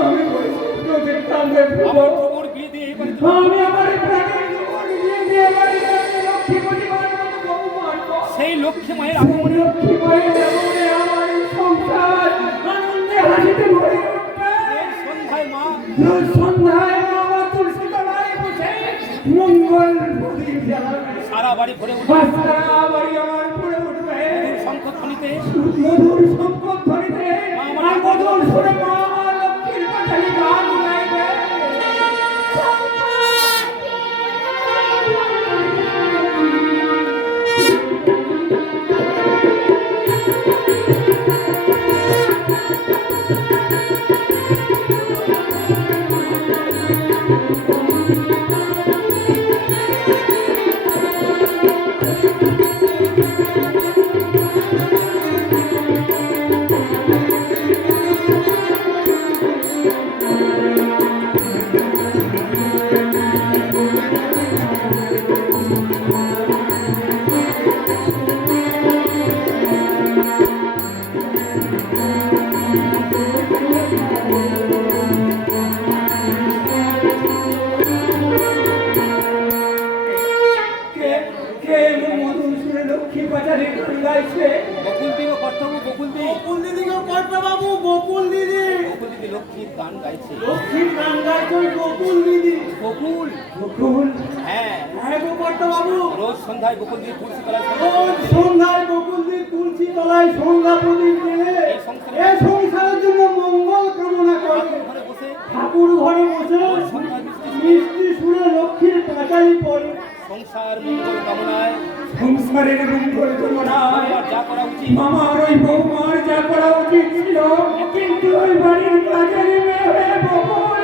আমি ওই স্বপ্ন দেখতাম রে। আমার খবর বিয়ে দিয়ে এই বাড়িতে আমি আমার প্রাণের জীবন দিয়ে বাড়িতে লক্ষ্মী পরিবারের মতো বউ মারবো। সেই লক্ষ্মী মায়ের আগমনে লক্ষ্মী মায়ের জীবনে আমার এই সংসার আনন্দে হাসিতে ভরে উঠবে। এই সন্ধ্যায় মা রোজ সন্ধ্যায় মা আমার তুলসী তলায় বসে মঙ্গল প্রদীপ জ্বালাবে। সারা বাড়ি ভরে উঠবে। সারা বাড়ি আমার উপরে উঠবে। শঙ্খ ধ্বনিতে মধুর শঙ্কর ধ্বনিতে আর মধুর সুরে মা আমার লক্ষ্মীর পাঁচালী গান গাইবে। কে এমন মধুর সুরে লক্ষ্মী বাজারে গান গাইছে? বকুল দিগো কর্তব্য বকুল দি বকুল দিদি গো কর্তা বাবু, বকুল দিদি বকুল দিদি লক্ষ্মীর গান গাইছে। লক্ষ্মীর গান গাইছে ওই বকুল দিদি। বকুল বকুল, হ্যাঁ হ্যাঁ গো কর্তা বাবু, রোজ সন্ধ্যায় বকুল দিদি তুলসী তলায় রোজ সন্ধ্যায় বকুল দিদি তুলসী তলায় সন্ধ্যা প্রদীপ জেলে এই সংসারের জন্য মঙ্গল কামনা করে ঘরে বসে ঠাকুর ঘরে বসে সন্ধ্যায় মিষ্টি মিষ্টি সুরে লক্ষ্মীর পাঁচালি পড়ে। সংসার মঙ্গল কামনায় সংসারের মঙ্গল কামনায় আমার যা করা উচিত আমার ওই বৌমার যা করা উচিত ছিল, কিন্তু ওই বাড়ির কাজের মেয়ে হয়ে বকুল।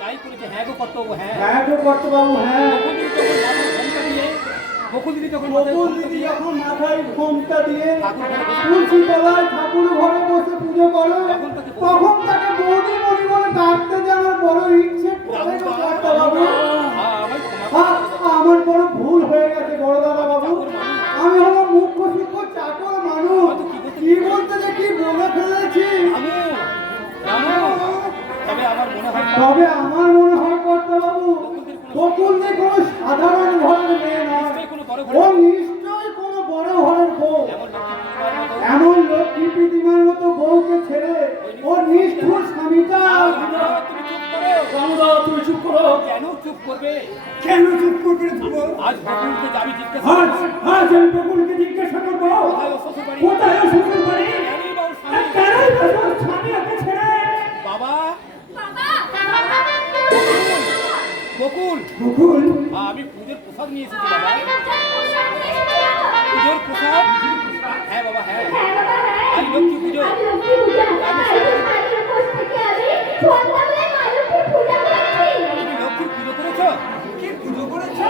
তাই করেছে। হ্যাঁ গো কর্তব্য, হ্যাঁ হ্যাঁ গো কর্তা বাবু, হ্যাঁ বকুল দিদি যখন মাথায় ঘোমটা দিয়ে বকুল দিদি যখন বকুল মাথায় দিদি ঘোমটা দিয়ে যখন মাথায় ঘোমটা দিয়ে ঠাকুর ঘরে বসে তুলসী তলায় ঠাকুর ঘরে বসে পুজো করে, তখন তাকে বৌদি বলি বলে ডাকতে যে আমার বড় ইচ্ছে করে গো কর্তা বাবু। আমায় ক্ষমা আমার বড় ভুল হয়ে গেছে বড় দাদা বাবু। আমি হলো মুখ্য সূক্ষ্ম চাকর মানুষ, কি বলতে যে কি বলে ফেলেছি। রামু রামু তবে আমার মনে হয় তবে আমার মনে হয় কর্তা বাবু, বকুল যে কোনো সাধারণ ঘরের মেয়ে নয়, নিশ্চয়ই কোনো বড় ও নিশ্চয়ই কোনো বড় ঘরের বউ। এমন লক্ষ্মী পূর্ণিমার মতো এমন লক্ষ্মী প্রতিমার মতো বউকে ছেড়ে ও নিষ্ঠুর স্বামীটা তুমি চুপ করো। রামুদা তুমি চুপ করো। কেন চুপ করবে? কেন চুপ করবে দেবো? আজ বকুলকে যাবি জিজ্ঞাসা আজ আজ আমি বকুলকে জিজ্ঞাসা করবো, কোথায় ওর শ্বশুর বাড়ি? কোথায় ওর শ্বশুর বাড়ি? কেনই বা ওর স্বামী? কেনই বা ওর স্বামী ওকে ছেড়ে? বাবা বাবা বাবা বকুল বকুল, আমি পুজোর প্রসাদ নিয়ে এসেছি বাবা। আরে বাচ্চা পোশাক নিয়ে এসেছো? পুজোর প্রসাদ? হ্যাঁ বাবা হ্যাঁ। হ্যাঁ বাবা হ্যাঁ। আজ লক্ষ্মী পুজো। আজ লক্ষ্মী পূজা। আজ বাড়ির উপর থেকে আমি সন্ধ্যাবেলায় মা লক্ষ্মীর পূজা করেছি। তুমি লক্ষ্মীর পুজো করেছো? কি পুজো করেছো?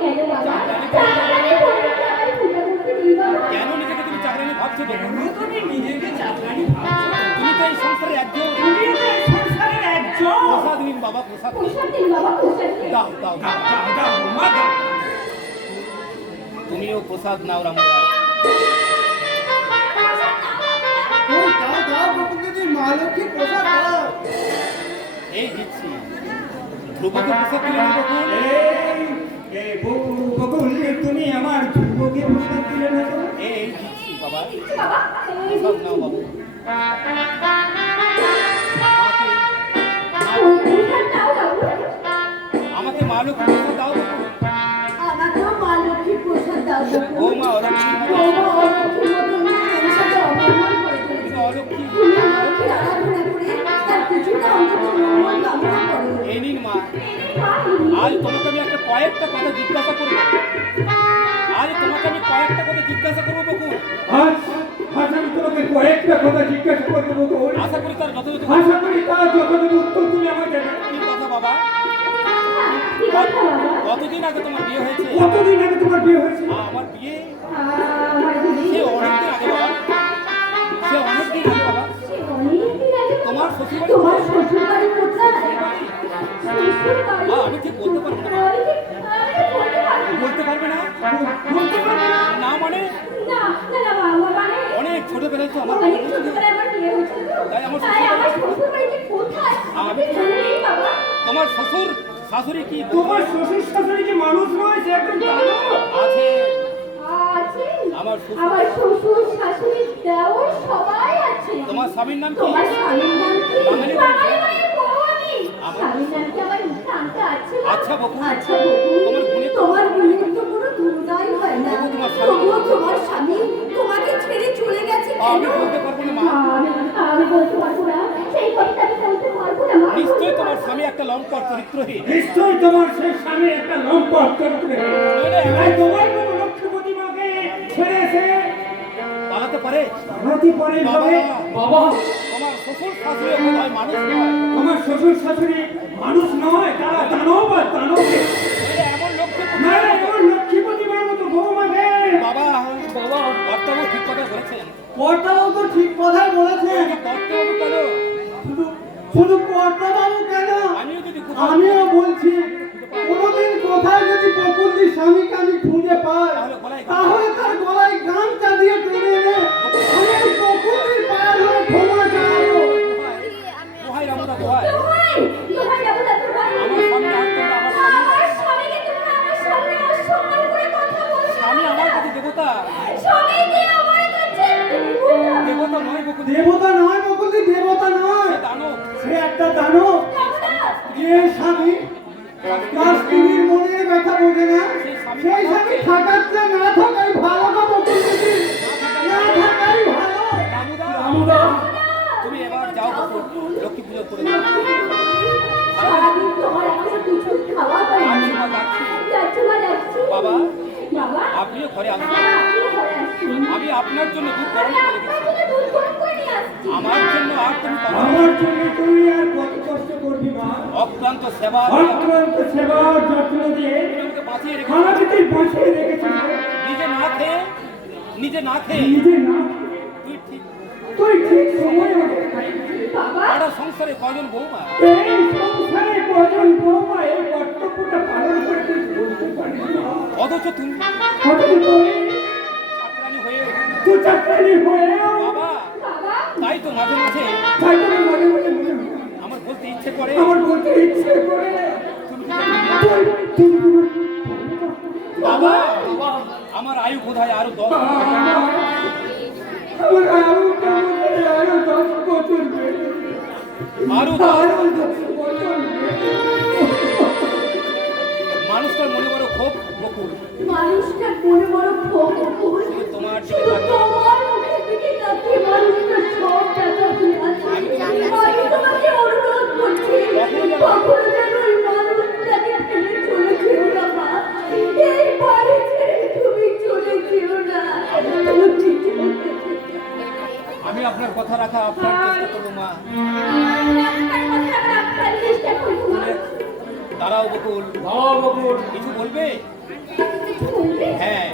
কেন বাবা? চাকরানি বলতে আমার পূজা করতে নেই বাবা। কেন নিজেকে তুমি চাকরানি ভাবছো বকুল? তুমি নিজেকে চাকরানি ভাবছো? তুমি তো এই সংসারের একজন। তুমি তো এই সংসারের একজন। প্রসাদ নিন বাবা, প্রসাদ নিন। পোশাক দিন বাবা পোশাক দিন। দাও দাও দাও। দাও, দাও, মা দাও। তুমিও প্রসাদ নাও রামুদা। ওই দাও দাও বকুল দিদি, মা লক্ষ্মী প্রসাদ দাও। এই দিচ্ছি। ধ্রুবকে প্রসাদ দিলে না বকুল? এই বকুল, তুমি আমার ধ্রুবকে প্রসাদ দিলে না তো? এই দিচ্ছি বাবা। বাবা এই প্রসাদ নাও বাবু। পোশাক দাও বাবু। আমাকে মা লক্ষ্মী প্রসাদ দাও বকুল। আমাকেও মা লক্ষ্মীর প্রসাদ দাও বকুল। বৌমা অলক্ষ্মীর মতো। বৌমা অলক্ষ্মীর মতো সংসারকে অবমান করে তুমি তুলেছে। তো অলক্ষ্মী। তুমি লক্ষ্মীর আরাধনা করে তার কিছুটা অন্তত মঙ্গল কামনা করো। এই নিন মা। মা আজ তোমাকে আমি কয়েকটা কথা জিজ্ঞাসা করবো। আজ তোমাকে আমি কয়েকটা কথা জিজ্ঞাসা করবো বকুল। আজ আজ আমি তোমাকে কয়েকটা কথা জিজ্ঞাসা করবো বকুল। আশা করি তার যথাযথ আশা করি তার যথাযথ উত্তর তুমি আমাকে দেবে। কি কথা বাবা? কি কথা বাবা? কতদিন আগে তোমার বিয়ে হয়েছে? কতদিন আগে তোমার বিয়ে হয়েছে? আমার বিয়ে আমার দিদি সে অনেকদিন আগে বাবা। সে অনেকদিন আগে বাবা। অনেকদিন আগে তোমার শ্বশুরবাড়ি তোমার শ্বশুর বাড়ি কোথায়? শ্বশুর বাড়ি। আমি ঠিক বলতে পারবো না। আমি ঠিক বলতে পারবো না। বলতে পারবে না? বলতে পারবে না? না মানে না না না বাবা মানে অনেক ছোটবেলায় তো আমার অনেক ছোটবেলায় আমার বিয়ে হয়েছিল তো। তাই আমার তাই আমার শ্বশুর বাড়ি যে কোথায় আমি জানি না বাবা। তোমার শ্বশুর শাশুড়ি কি তোমার শ্বশুর শাশুড়ি কি মানুষ নয়, সে একজন দানব? আছে? আছে আমার শ্বশুর- আমার শ্বশুর শাশুড়ি দেওর সবাই আছে। তোমার স্বামীর নাম কি? তোমার স্বামীর নাম কি? বাঙালি বাঙালি মায়ের বউ আমি। আমার- স্বামীর নাম কি আমার মুখে আনতে আছে বাবা? আচ্ছা বকুল। আচ্ছা বকুল। তোমার গুণে তোমার গুণের তো কোনো তুলনাই হয় না। তবু তোমার স্বামী- তবুও তোমার স্বামী তোমাকে ছেড়ে চলে গেছে আমি কেন? বলতে পারবো না মা। আমি বলতে পারবো না সেই কথাটা আমি বলতে পারবো না মা। নিশ্চয়ই তোমার স্বামী একটা লম্পট চরিত্রহীন। নিশ্চয়ই তোমার সেই স্বামী একটা লম্পট চরিত্র। নইলে তাই তোমার মতো লক্ষ্মীপতি মাকে ছেড়ে এসে পালাতে পারে? ভারতী পরে বাবা ভাবে, বাবা তোমার শ্বশুর শাশুড়ি বোধহয় মানুষ নয়। আমার শ্বশুর শাশুড়ি মানুষ নয়, তারা দানব আর দানব। নইলে এমন লক্ষ্য না, এমন লক্ষ্মীপতি মার মতো বৌমাকে। বাবা বাবা কর্তাবু ঠিক কথা বলেছেন। কর্তাবাবু তো ঠিক কথাই বলেছেন। কর্তাবু কেন? শুধু শুধু কর্তাবাবু কেন, আমিও যদি কোথাও- আমিও বলছি কোনোদিন কোথায় যদি বকুলদির স্বামীকে আমি খুঁজে পাই, তাহলে তার গলায় গামছা দিয়ে টেনে এনে আমি এই বকুলদির পায়ের ধরে ক্ষমা চাইবো। দোহাই রামুদা দোহাই। দোহাই, দোহাই রাবুদা দোহাই। আমার সামনে আর তোমরা আমার সামনে- আমার স্বামীকে তোমরা আমার সামনে অসম্মান করে কথা দেবতা? সবাই যে আমার কাছে দেবতা। দেবতা নয় বকুল, দেবতা নয় বকুলদি, দেবতা নয়, দানব। সে একটা দানব। যে স্বামী তার স্ত্রীর মনের ব্যথা বোঝে না, সেই স্বামী থাকাচ্ছে না থাকাই ভালো না বকুলদি, না থাকাই ভালো। রামুদা, তুমি এবার যাও বকুল, লক্ষ্মী পুজো করে দাও। সারাদিন তোমার এখনো কিছু খাওয়া হয়নি। যাচ্ছি মা, যাচ্ছি। যাচ্ছি মা, যাচ্ছি। বাবা, বাবা, আপনিও ঘরে আসুন। হ্যাঁ, আপনিও ঘরে আসুন। আমি আপনার জন্য দুধ গরম হ্যাঁ, করে রেখেছি। আপনার জন্য দুধ গরম করে নিয়ে আসছি। আমার জন্য আর তুমি পারো না। আমার জন্য তুই আর কত কষ্ট করবি মা? অক্লান্ত সেবা অক্লান্ত সেবা যত্ন দিয়ে তুমি আমাকে বাঁচিয়ে রেখেছো। আমাকে তুই বাঁচিয়ে রেখেছিস। নিজে না খেয়ে নিজে না তুই ঠিক তুই ঠিক সময় মতো খাইছিস। বাবা, সারা সংসারে কজন বৌমা? এই সংসারে কজন বৌমা এই কর্তব্যটা পালন করতে বলতে পারিস না। অথচ তুমি অথচ তুই চাকরানি হয়ে তুই চাকরি হয়েও বাবা, বাবা, তাই তো মাঝে মাঝে চাকরি মনে মনে মনে হয়। আমার বলতে ইচ্ছে করে আমার বলতে ইচ্ছে করে বাবা, আমার আয়ু বোধহয় আরো 10 বছর। আমার আরো 10 বছর বেড়ে আরো আরো 10 বছর মানুষটার মনে বড় ক্ষোভ বকুল, মানুষটার মনে বড় ক্ষোভ বকুল। তোমার দিকে শুধু তাকিয়ে। তোমার মুখের দিকে তাকিয়ে মানুষটার সব ব্যথা ভুলে আছে। আমি তোমাকে অনুরোধ করছি, কখনো যেন ওই মানুষটাকে ফেলে চলে যেও না মা। এই বাড়ি ছেড়ে তুমি চলে যেও না। তুমি ঠিক বলেছো। আমি আপনার কথা রাখা আপনার চেষ্টা করবো মা। আপনার চেষ্টা করবো মা। দাঁড়াও বকুল, কিছু বলবে? কিছু বলবে? হ্যাঁ,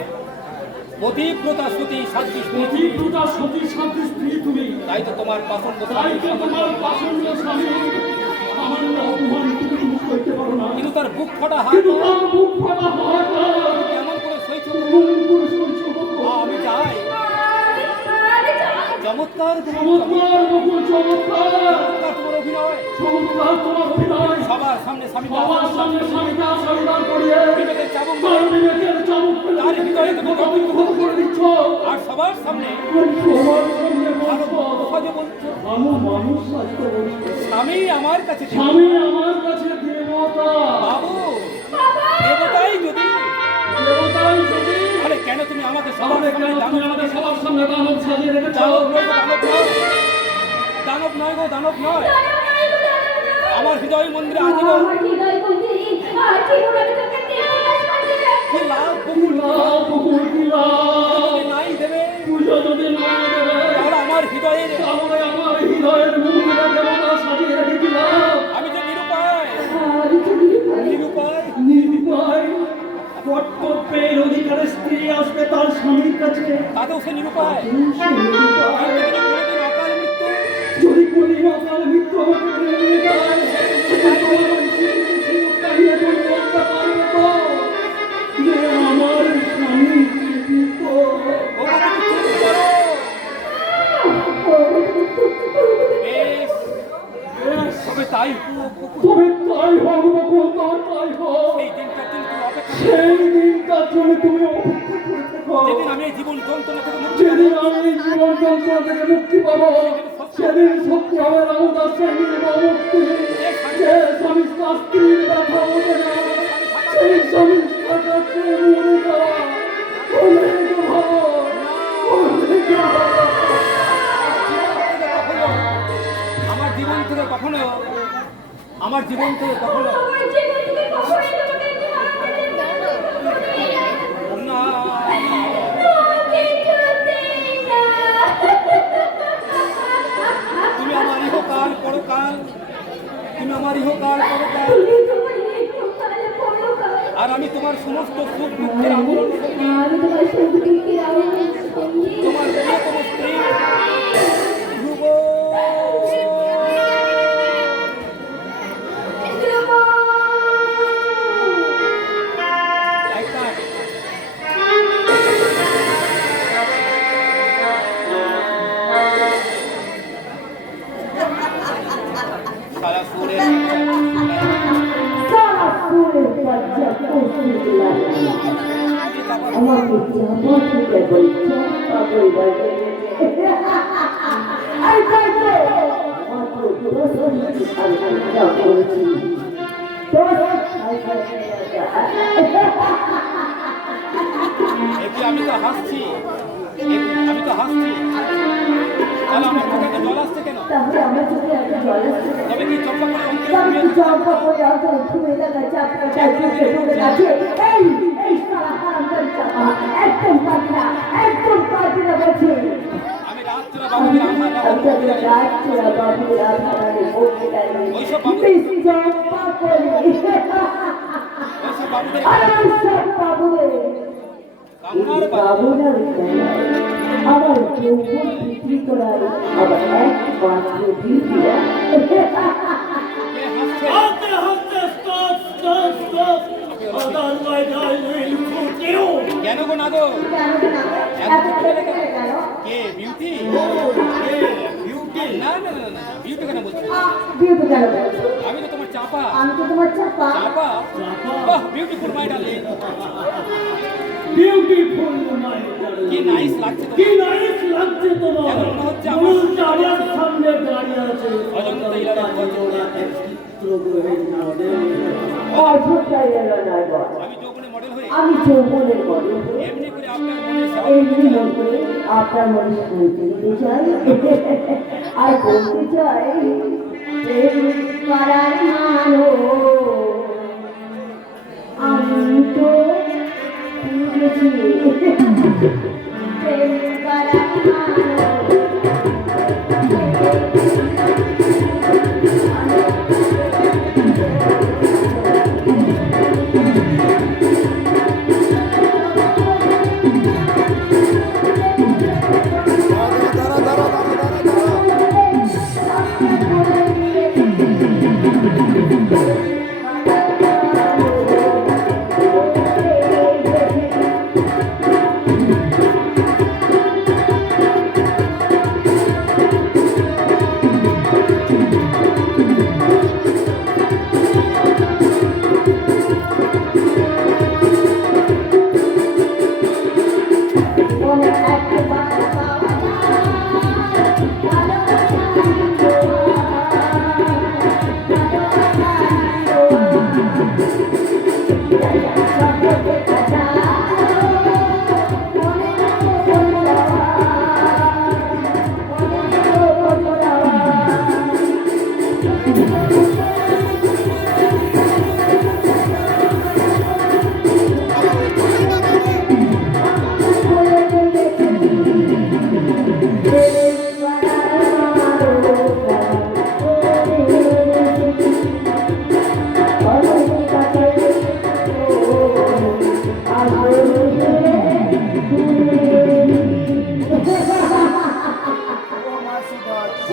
পতিব্রতা সতী সাদৃশ পতিব্রতা সতী সাদৃশ স্ত্রী তুমি, তাই তো তোমার পছন্দ। তাই তো তোমার পাষণ্ড স্বামী সামান্য অপমান তুমি মুখ করতে পারো না, কিন্তু তার বুক ফাটা হাত কিন্তু তার মুখ ফাটা হাত কেমন করে সইছ? কেমন করে সহ্য করবো? আমি চাই আমি চাই চমৎকার চমৎকার বকুল, চমৎকার তোমার অভিনয়, চমৎকার তোমার অভিনয়। সবার সামনে স্বামী সবার সামনে স্বামীকে আশীর্বাদ করিয়ে বিবেকের চাবুক তার বিবেকের চাবুক ফেলে তার হৃদয়ে তুমি কর্তব্য করে দিচ্ছ। আর সবার সামনে সবার সামনে ভালো বলছো, সহজে বলছো ভালো মানুষ আসতে বলছো, স্বামী আমার কাছে স্বামী আমার কাছে দেবতা। বাবু, দেবতাই যদি দেবতাই যদি, তাহলে কেন তুমি আমাকে সবার তাহলে সামনে কেন তুমি আমাদের সবার সামনে দানব সাজিয়ে রেখেছ? দানব নয় গো, দানব নয়। আমার হৃদয় মন্দিরে আজীবন আমার হৃদয় মন্দিরে আজীবন আমি তোকে দেবতা সাজিয়ে রাখবো। কি লাভ বকুল, লাভ বকুল, কি লাভ? যদি নাই দেবে পুজো যদি না দেবে, তাহলে আমার হৃদয়ের তাহলে আমার হৃদয়ের মন্দিরে দেবতা সাজিয়ে রেখে কি লাভ? আমি যে নিরুপায়, আমি তো নিরুপায়। নিরুপায়। নিরুপায়। কর্তব্যের অধিকারে স্ত্রী আসবে তার স্বামীর কাছে, তাতেও সে নিরুপায়। সে নিরুপায়। আর যদি কোনোদিন অকাল মৃত্যু যদি কোনদিন অকাল মৃত্যু আমাকে টেনে নিয়ে যায়, তাহলে আমি তাহলে তুমি বলতে পারবে তো যে আমার স্বামী জীবিত? ওগো তুমি চুপ করো। বেশ, বেশ, তবে তাই হোক বকুল। তবে তাই হোক বকুল, তাই হোক। সেই দিনটার জন্য তুমি অপেক্ষা করো। সেই দিনটার জন্য তুমি অপেক্ষা করে থেকো। যেদিন আমি এই জীবন যন্ত্রণা থেকে মুক্তি যেদিন আমি এই জীবন যন্ত্রণা থেকে মুক্তি পাবো, সেদিন সত্যি হবে রামদাস স্বামীর মুক্তি। যে স্বামী শাস্ত্রীর ব্যথা বোঝে না, সেই স্বামী কাছে মরে যাওয়া অনেক ভালো, অনেক ভালো। আমার জীবন থেকে কখনো আমার জীবন থেকে কখনো আমার জীবন থেকে কখনোই তোমাকে না তুমি আমার ইহকাল পরকাল, তুমি আমার ইহকাল পরকাল, আর আমি তোমার সমস্ত সুখ দুঃখের আবরণ সঙ্গী, আমি তোমার সঙ্গে দুঃখের আবরণ সঙ্গী। তোমার প্রিয়তম স্ত্রী ধ্রুব। তাই তাই। সারা সুরের সারা সুরের বাচ্চা কৌশল চাপা আমাকে জামা থেকে বল চম্পা কইবার আর তাই তো মাত্র দোষ আমি যা করেছি একে আমি তো হাসছি আমি তো হাসছি তাহলে আমার চোখে জল আসছে কেন? তাহলে আমার চোখে একটা জল আসছে তবে কি চম্পা করে অঙ্কের তবে কি চম্পা করে অত ঘুরে দেখা চাপটা চোখে ঢুকে গেছে এই সারা হারামজাদা চাপা একদম পাতলা বলছে আমি রাত্রে বাবুদের আধার আপনাদের রাত্রিরা বাবুর আধারে বলতে গেলে ওইসব বাবু বেশি চম্পা করে ওইসব বাবুদের আর সব বাবুরে কামনার বাবুরা আমার যৌবন বিক্রি করার আবার একমাত্র বিক্রিয়া হাসছে হাতে হাতে stop stop stop otherwise I will shoot you কেন গো নাদো এত ছেলে কেন কে বিউটি বিউটি না না না না বিউটি কেন বলছিস বিউটি কেন বলছো? আমি তো তোমার চাপা আমি তো তোমার চাপা চাপা বাহ beautiful my darling beautiful my কি নাইস লাগছে কি তোমার নাইস লাগছে তোমার যেন মনে হচ্ছে আমার আমার আমার সামনে দাঁড়িয়ে আছে অজন্তা ইলারা অজন্তা এক চিত্রগ্রহের মডেল অযথাই এলো নয় বল। আমি যৌবনে মডেল হয়ে আমি যৌবনের মডেল এমনি করে আপনার মনে সেবা এই করতে চাই। করে আপনার মনে শুনতে দিতে চাই আর বলতে চাই প্রেম করার মানুষ আমি তো বুঝেছি প্রেম করার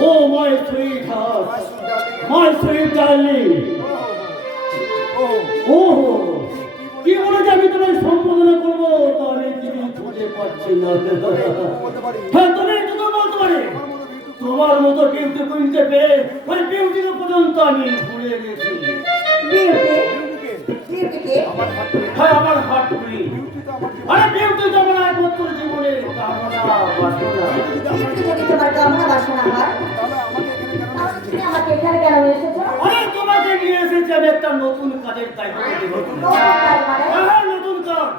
Oh my sweetheart, my sweet darling. Oh, কি বলে যে আমি তোমায় সম্বোধনা করবো তা আমি কিছু খুঁজে পাচ্ছি না। হ্যাঁ তুমি একটু তো বলতে পারি তোমার মতো বিউটি কুইনকে পেয়ে ওই বিউটিকে পর্যন্ত আমি ভুলে গেছি। হ্যাঁ আমার হার্ট কুইন। আরে বিউটি তো আমার একমাত্র জীবনের কামনা বাসনা। তোমার কামনা বাসনা হয় তাহলে তুমি আমাকে এখানে কেন নিয়ে এসেছো? আরে তোমাকে নিয়ে এসেছি আমি একটা নতুন কাজের দায়িত্ব দেব। হ্যাঁ নতুন কাজ।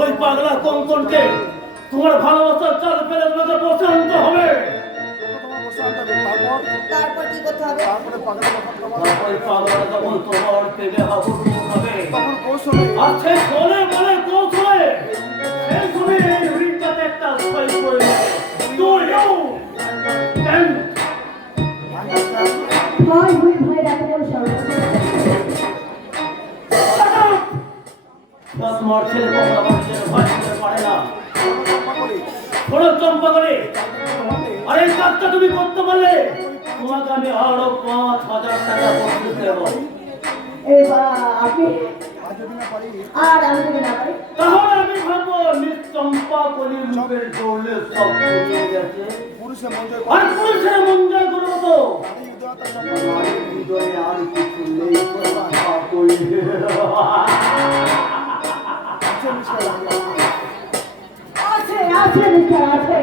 ওই পাগলা কঙ্কনকে তোমার ভালোবাসার চাল ফেলে তোমাকে পছন্দ হবে। তারপর কি করতে হবে? ওই পাগলা যখন তোমার পেলে হাবুর হবে আর সেই বলে বলে কৌশলে সেই শুনে এই রিংটাতে একটা স্পাই করে তো ইউ ভাই ভাই এত বড় সাহস তোমার ছেলে কখনো আমার ছেলে ভয় করতে পারে না। বড় চম্পা করে আর এই কাজটা তুমি করতে পারলে তোমাকে আমি আরো 5,000 টাকা বন্ধু দেবো। এবার আপনি আর আমি যদি না পারি তাহলে আমি ভাববো মিস চম্পা কলির রূপের দৌড়ে সব ছড়িয়ে গেছে আর পুরুষের মন জয় করবো তো নারীর হৃদয়ে আর কিছু নেই চম্পা কলি। আছে আছে মিস্টার আছে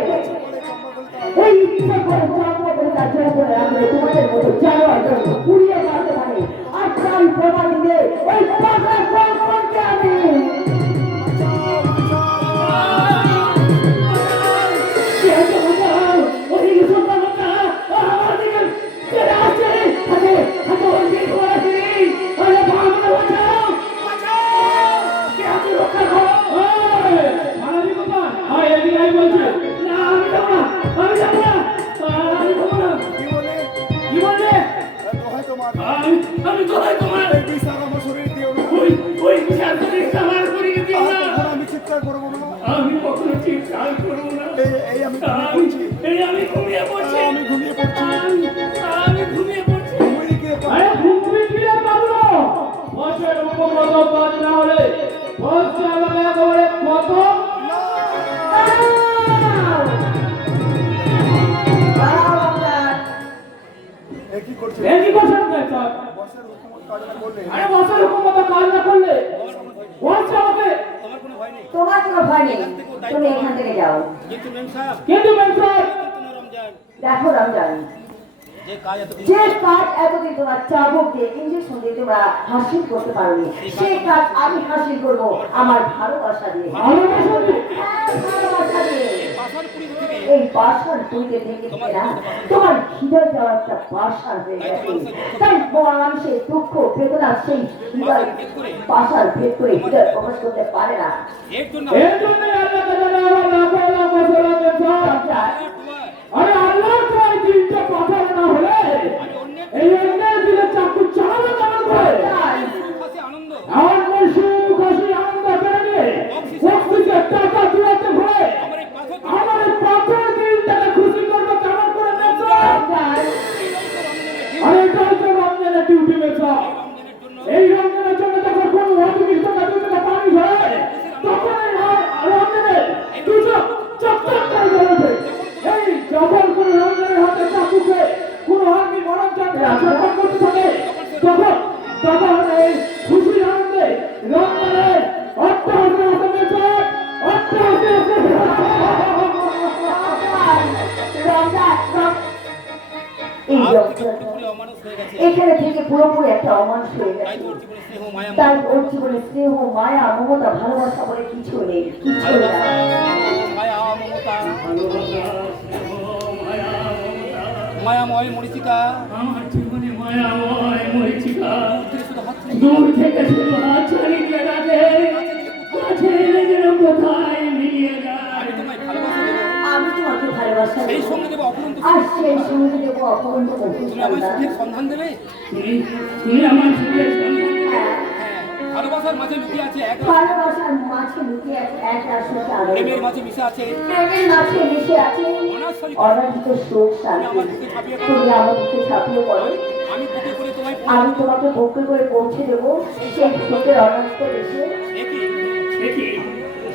এই ইচ্ছা করে জন্ম করে তার জন্য করে রাখলে তোমাদের মতো জানোয়ার পুড়িয়ে মারতে পারে আর তার প্রমাণ দিয়ে ওই পাগলা কোনকে আমি আমি কোথায় তোমার এই বিছানা আমার শরীরে দিও না। ওই বিচার করে সামার করিয়ে দিও না আর আমি চিৎকার করবো না। আমি কখনো চিৎকার করবো না এই আমি ঘুমিয়ে পড়ছি। এই আমি ঘুমিয়ে পড়ছি আমি ঘুমিয়ে পড়ছি। আমি ঘুমিয়ে পড়ছি ঘুমিয়ে গিয়ে আরে ঘুমিয়ে ফিরে পাবো বসের উপমত কাজ না হলে বসে আমাকে একেবারে কত কি করছে? এই কি করছেন স্যার বসের হুকুম কাজ না করলে আরে বসের উপমত কাজ না করলে বলছে আমাকে তোমার কোনো ভয় নেই। তোমার কোনো ভয় নেই তুমি এখান থেকে যাও কিন্তু মেম সাহেব, কিন্তু মেন্টর কিন্তু না রমজান, দেখো রমজান যে কাজ এতদিন যে কাজ এতদিন তোমার চাবুক দিয়ে ইঞ্জেকশন দিয়ে তোমরা হাসিল করতে পারোনি সেই কাজ আমি হাসিল করব আমার ভালোবাসা দিয়ে ভালোবাসা দিয়ে? হ্যাঁ, ভালোবাসা দিয়ে পাশার পুরী থেকে এই বাসার পুরীতে থেকে না তোমার হৃদয় যাওয়া একটা বাসার হয়ে গেছে তাই মানুষের দুঃখ বেদনা সেই হৃদয় বাসার ভেদ করে হৃদয় প্রকাশ করতে পারে না এর জন্য এর জন্য আল্লাহ তাআলা আমার লাখো লাখো সালাম স্যার আরে আল্লাহ তোমার দিনটা পাথর না হলে এই অন্যের দিলে চাকু চালাবে কেমন করে কাছে আনন্দ আমার মন সুখ হাসি আনন্দ পেয়ে নিয়ে বক্সিসের টাকা দুয়াতে ভরে আমার এই পাথর আমার এই পাথর দিনটাকে খুশি করবো কেমন করে নেব আরে এটাই তো রমজানের ডিউটি মেসা এই রমজানের জন্য যখন কোনো অতিরিক্ত কাজে পানি হয় তখন এই রমজানের দুটো চকচক করে জ্বলবে এই যখন কোনো রমজানের হাতে চাকুকে কোনো হাতি মরণ চাকরি আচরণ করতে থাকে তখন এই খুশির আনন্দে রমজানের অট্টহাসি হাতে মেসে অট্টহাসি এই আর রমজান পুরো অমানুষ হয়ে গেছে। এখানে থেকে পুরোপুরি একটা অমানুষ হয়ে তাই গেছে তোর জীবনে স্নেহ মায়া তাই ওর জীবনে স্নেহ মায়া মমতা ভালোবাসা বলে কিছু নেই কিছু না মায়া মমতা মায়াময় মরিচিকা আমার জীবনে মায়াময় মরিচিকা শুধু হাত থেকে দূর থেকে শুধু হাত ছাড়িয়ে দিয়ে রাখে কাছে এনে যেন কোথায় মিলিয়ে যায় তোমায় ভালোবাসা দেবো, আমি তোমাকে ভালোবাসা সেই দেবো সঙ্গে দেবো অপরন্ত আর সেই সঙ্গে দেবো অপরন্ত তুমি আমার সুখের সন্ধান দেবে। তুমি আমার সুখের সন্ধান হ্যাঁ হ্যাঁ, ভালোবাসার মাঝে লুকিয়ে আছে এক ভালোবাসার মাঝে লুকিয়ে আছে এক রাষ্ট্র প্রেমের মাঝে মিশে আছে প্রেমের মাঝে মিশে আছে অনাদিত শোক শান্তি তুমি আমার বুকে ছাপিয়ে পড়ো আমি বুকে করে তোমায় আমি তোমাকে বুকে করে পৌঁছে দেবো সেই শোকের অনাদিত দেশে দেখি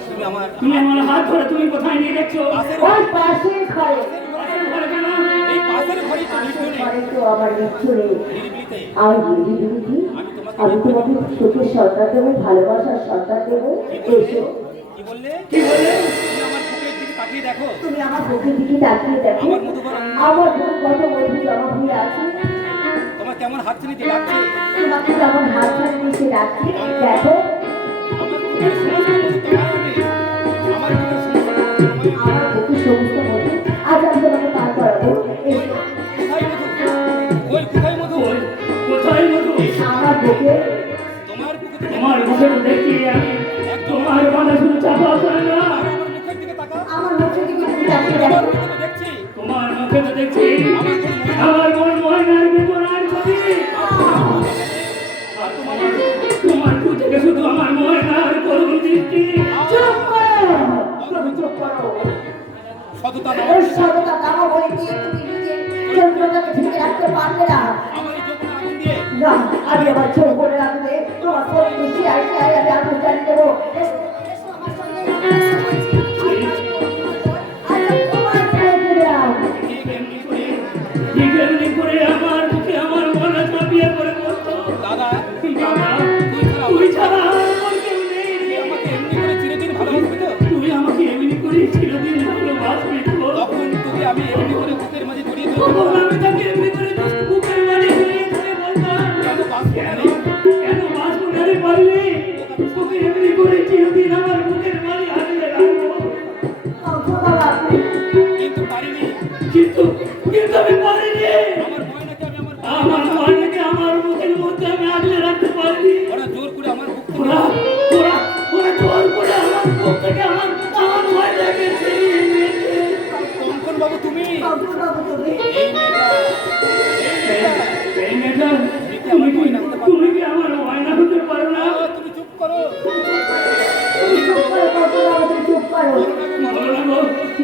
তুমি আমার তুমি আমার হাত ধরে তুমি কোথায় নিয়ে যাচ্ছ ওই পাশের ঘরে পাশের ঘরে কেন এই পাশের ঘরেই তো নির্জনে ঘরে তো আমার মৃত্যু নেই নিরিবিলিতে আমি দিদি আমি তোমাকে সুখের সন্তান দেবো ভালোবাসার সন্তান দেবো এসো কি বললে কি বললে তুমি আমার বুকের দিকে তাকিয়ে দেখো তুমি আমার বুকের দিকে তাকিয়ে দেখো আমার মধুকর আমার বুক কত মধু জমা হয়ে আছে তোমার কেমন হাত ছেড়ে লাগছে তোমাকে যেমন হাত ধরে নিচে রাখছি দেখো আমার বুকের সমস্ত মধু তোমায় হবে আমার বুকের সমস্ত মধু তোমায় হবে। আমার বুকের সমস্ত মধু আজ আমি তোমাকে পার করাবো এসো কোথায় মধু ওই কোথায় মধু কোথায় মধু আমার বুকে তোমার বুকে তো তোমার মুখে তো দেখি আমি তোমার কথা শুনে চাপা করে না আমার মুখের দিকে তাকাও আমার মুখের দিকে তুমি তাকিয়ে তোমার দেখো মুখে তো দেখছি তোমার মুখে তো দেখছি আমার কোন মনে আমার মন ময়নার বেদনার ছবি আর তোমার দু থেকে শুধু আমার ময়নার করুণ দৃষ্টি চুপ করো তুমি চুপ করো সততা ওর সততা কামা বলে দিয়ে তুমি নিজের যন্ত্রটাকে ঢেকে রাখতে পারবে না আমার এই যৌবন আগুন দিয়ে না আমি আমার চোখ বলে রাখবে তোমার শরীর মিশিয়ে আসে আমি আগুন জ্বালিয়ে দেবো এসো, এসো আমার সঙ্গে, এসো বলছি। আচ্ছা, তোমার ছেড়ে দিলাম। ঠিক এমনি করে আমার বুকে আমার মন চাপিয়ে পড়ে বলতো দাদা বাবা তুই ছাড়া তুই ছাড়া আমার কেউ নেই আমাকে এমনি করে চির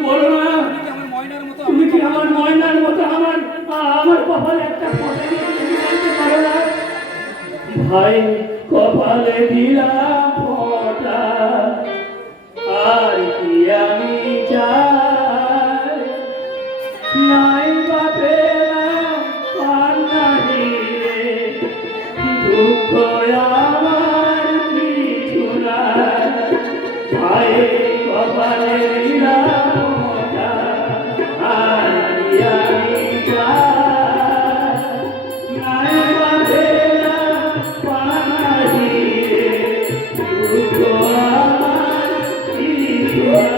বলো না, আমার ময়নার মতো তুমি কি আমার ময়নার মতো আমার কপালে একটা ফোঁটা দিয়ে তুমি বলতে পারো না? ভাই কপালে দিলাম ফোঁটা, আর কি আমি চাই, নাই বা পেলাম পান্নাহি রে, দুঃখ আমার কিছু নাই, ভাই কপালে দিলাম ফোঁটা, আর কি আমি চাই, নাই বা পেলাম পান্নাহি রে, দুঃখ আমার কিছু নাই।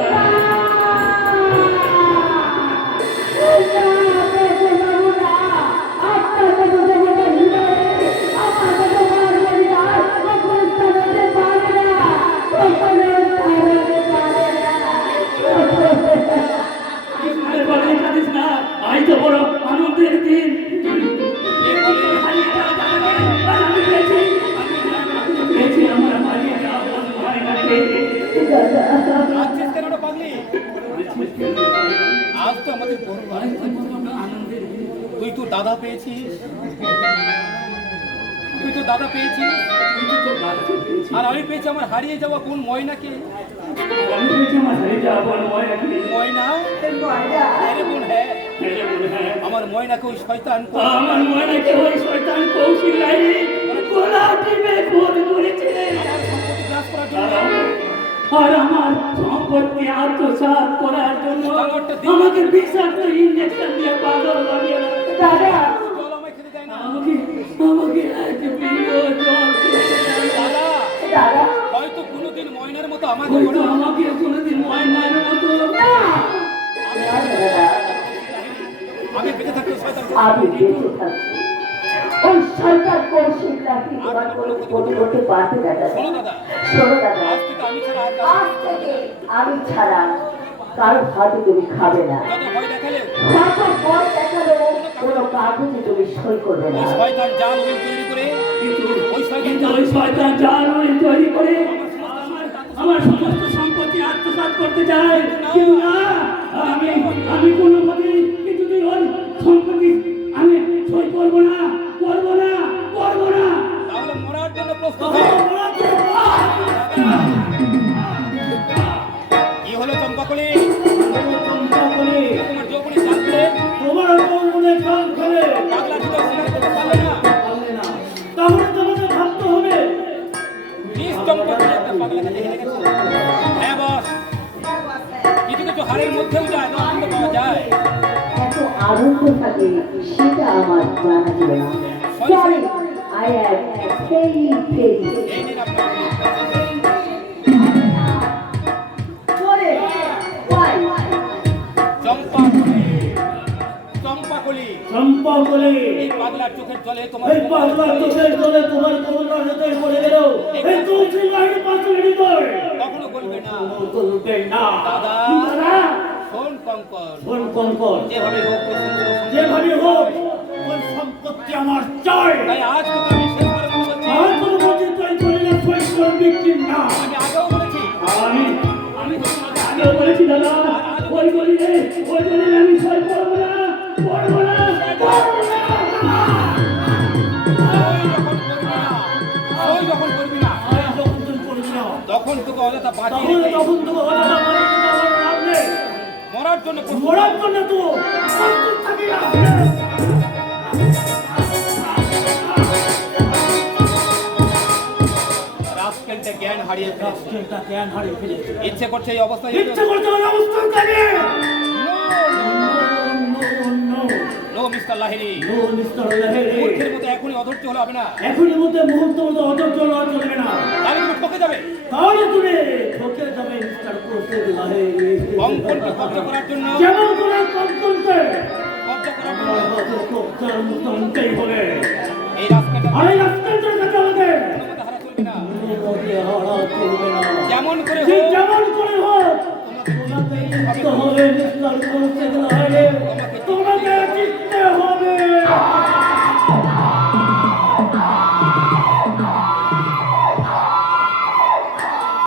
আরে বলে কাঁদিস না, আজ তো বড় আনন্দের দিন। আমি পেয়েছি আমার হারিয়ে যাওয়া বন্ধু ভাইটাকে। আজকে কেন রে পাগলি? আজ তো আমাদের বড় ভাই আনন্দের দিন। তুই তো দাদা পেয়েছিস, তুই তো দাদা পেয়েছিস, আর আমি পেয়েছি আমার হারিয়ে যাওয়া বোন ময়নাকে। আমি পেয়েছি আমার হারিয়ে যাওয়া বন্ধু ভাইটাকে। ময়না আরে বোন, হ্যাঁ আমার ময়নাকে ওই শয়তান আমার ময়নাকে ওই শয়তান কৌশিক লাইনি গোলাপি মেয়ে ফোন করেছে। সম্পত্তি গ্রাস করার জন্য, আর আমার সম্পত্তি আত্মসাৎ করার জন্য আমাকে বিষাক্ত ইঞ্জেকশন দিয়ে পাগল বানিয়ে রাখে। দাদা জল আমায় খেতে দেয় না। আমাকে এক বিন্দু জল খেতে দেয় না। দাদা দাদা হয়তো কোনোদিন ময়নার মতো আমাকে হয়তো বলে, আমাকে কোনোদিন ময়নার মতো আমি বেঁচে থাকতে শয়তান আমি বেঁচে থাকছি ওই সরকার কৌশিক লাঠি তোমার কোনো ক্ষতি করতে পারবে না দাদা। শোনো দাদা, শোনো দাদা, আজ থেকে আমি ছাড়া আর আজ থেকে আমি ছাড়া কারো হাতে তুমি খাবে না, যত ভয় দেখালেও কত ভয় দেখালেও কোনো কাগজে তুমি সই করবে না। ওই শয়তান জাল ওই তৈরি করে, ওই শয়তান কিন্তু জাল ওই শয়তান জাল তৈরি করে আমার সমস্ত সম্পত্তি আত্মসাৎ করতে চায়। কিন্তু না, আমি কোনোভাবেই কিছুতেই ওই সম্পত্তি আমি সই করবো না, করবো না, করবো না। তাহলে মরার জন্য প্রস্তুত হও। কি হলো চম্পাকলি? তোমার যৌবনে জানলে তোমার মনে কান করে পাগলা ছিল, স্বীকার করতে পারলে না। তাহলে তোমাকে ভাবতে হবে নিজ চম্পাকলি একটা পাগলাকে দেখে রেখেছো। হ্যাঁ বস, কিছু কিছু হারের মধ্যেও যায় না, আনন্দ পাওয়া যায়। এত আনন্দ থাকে সেটা আমার জানা ছিল না। Sorry, I am very very এই নিন আপনার সরি। ওয়াই চম্পাকলি, চম্পাকলি, চম্পা বলে এই পাগলার চোখের জলে তোমার এই পাগলা চোখের জলে তোমার করোনা হতে পড়ে গেল। এই কৌশিক লাইনি পাশে হৃদয় কখনো বলবে না। বলতে না দাদা দাদা শোন কঙ্কর, ফোন ফোন কর যেভাবে হোক ওই সুন্দর যেভাবে হোক ওই সম্পত্তি আমার চাই। তাই আজ তোকে আমি শেষবারের মতো বলছি, আর কোনো মতে তাই করলে সই করবি কি না? আমি আগেও বলেছি, আমি তো তোমাকে আগেও বলেছি দাদা, ওই গলিতে আমি সই করবো না, করবো না, করবো না। ওই যখন করবি না, আর যখন তুই করবি না তখন তোকে অযথা বাঁচিয়ে তখন রেখে তখন তো ওরা আমার লাভ নেই। মরার জন্য প্রস্তুত মরার জন্য তো প্রস্তুত থাকি না। রাস্কেলটা জ্ঞান হারিয়ে ফেলেছে। রাস্কেলটা জ্ঞান হারিয়ে ফেলেছে। ইচ্ছে করছে এই অবস্থায় ইচ্ছে করছে ওই অবস্থান থেকে নো মিস্টার লাহিড়ী, ও মিস্টার লাহিড়ী, মূর্খের মতো এখনই অধৈর্য হলে হবে না। এখনই মধ্যে মুহূর্ত মতো অধৈর্য হওয়া চলবে না। তাহলে তুমি ঠকে যাবে। তাহলে তুমি ঠকে যাবে মিস্টার কৌশিক লাহিড়ী। কঙ্কনকে কব্জা করার জন্য, যেমন করে কঙ্কনকে কব্জা করার জন্য আমাদের কব্জার মতো আনতেই হবে। এই রাস্কেলটা আর এই রাস্কেলটার কাছে আমাদের কোনো মতে হারা চলবে না। কোনোমতে হারা চলবে না। যেমন করে যে হোক যেমন করে হোক তোমাকে হবে মিস্টার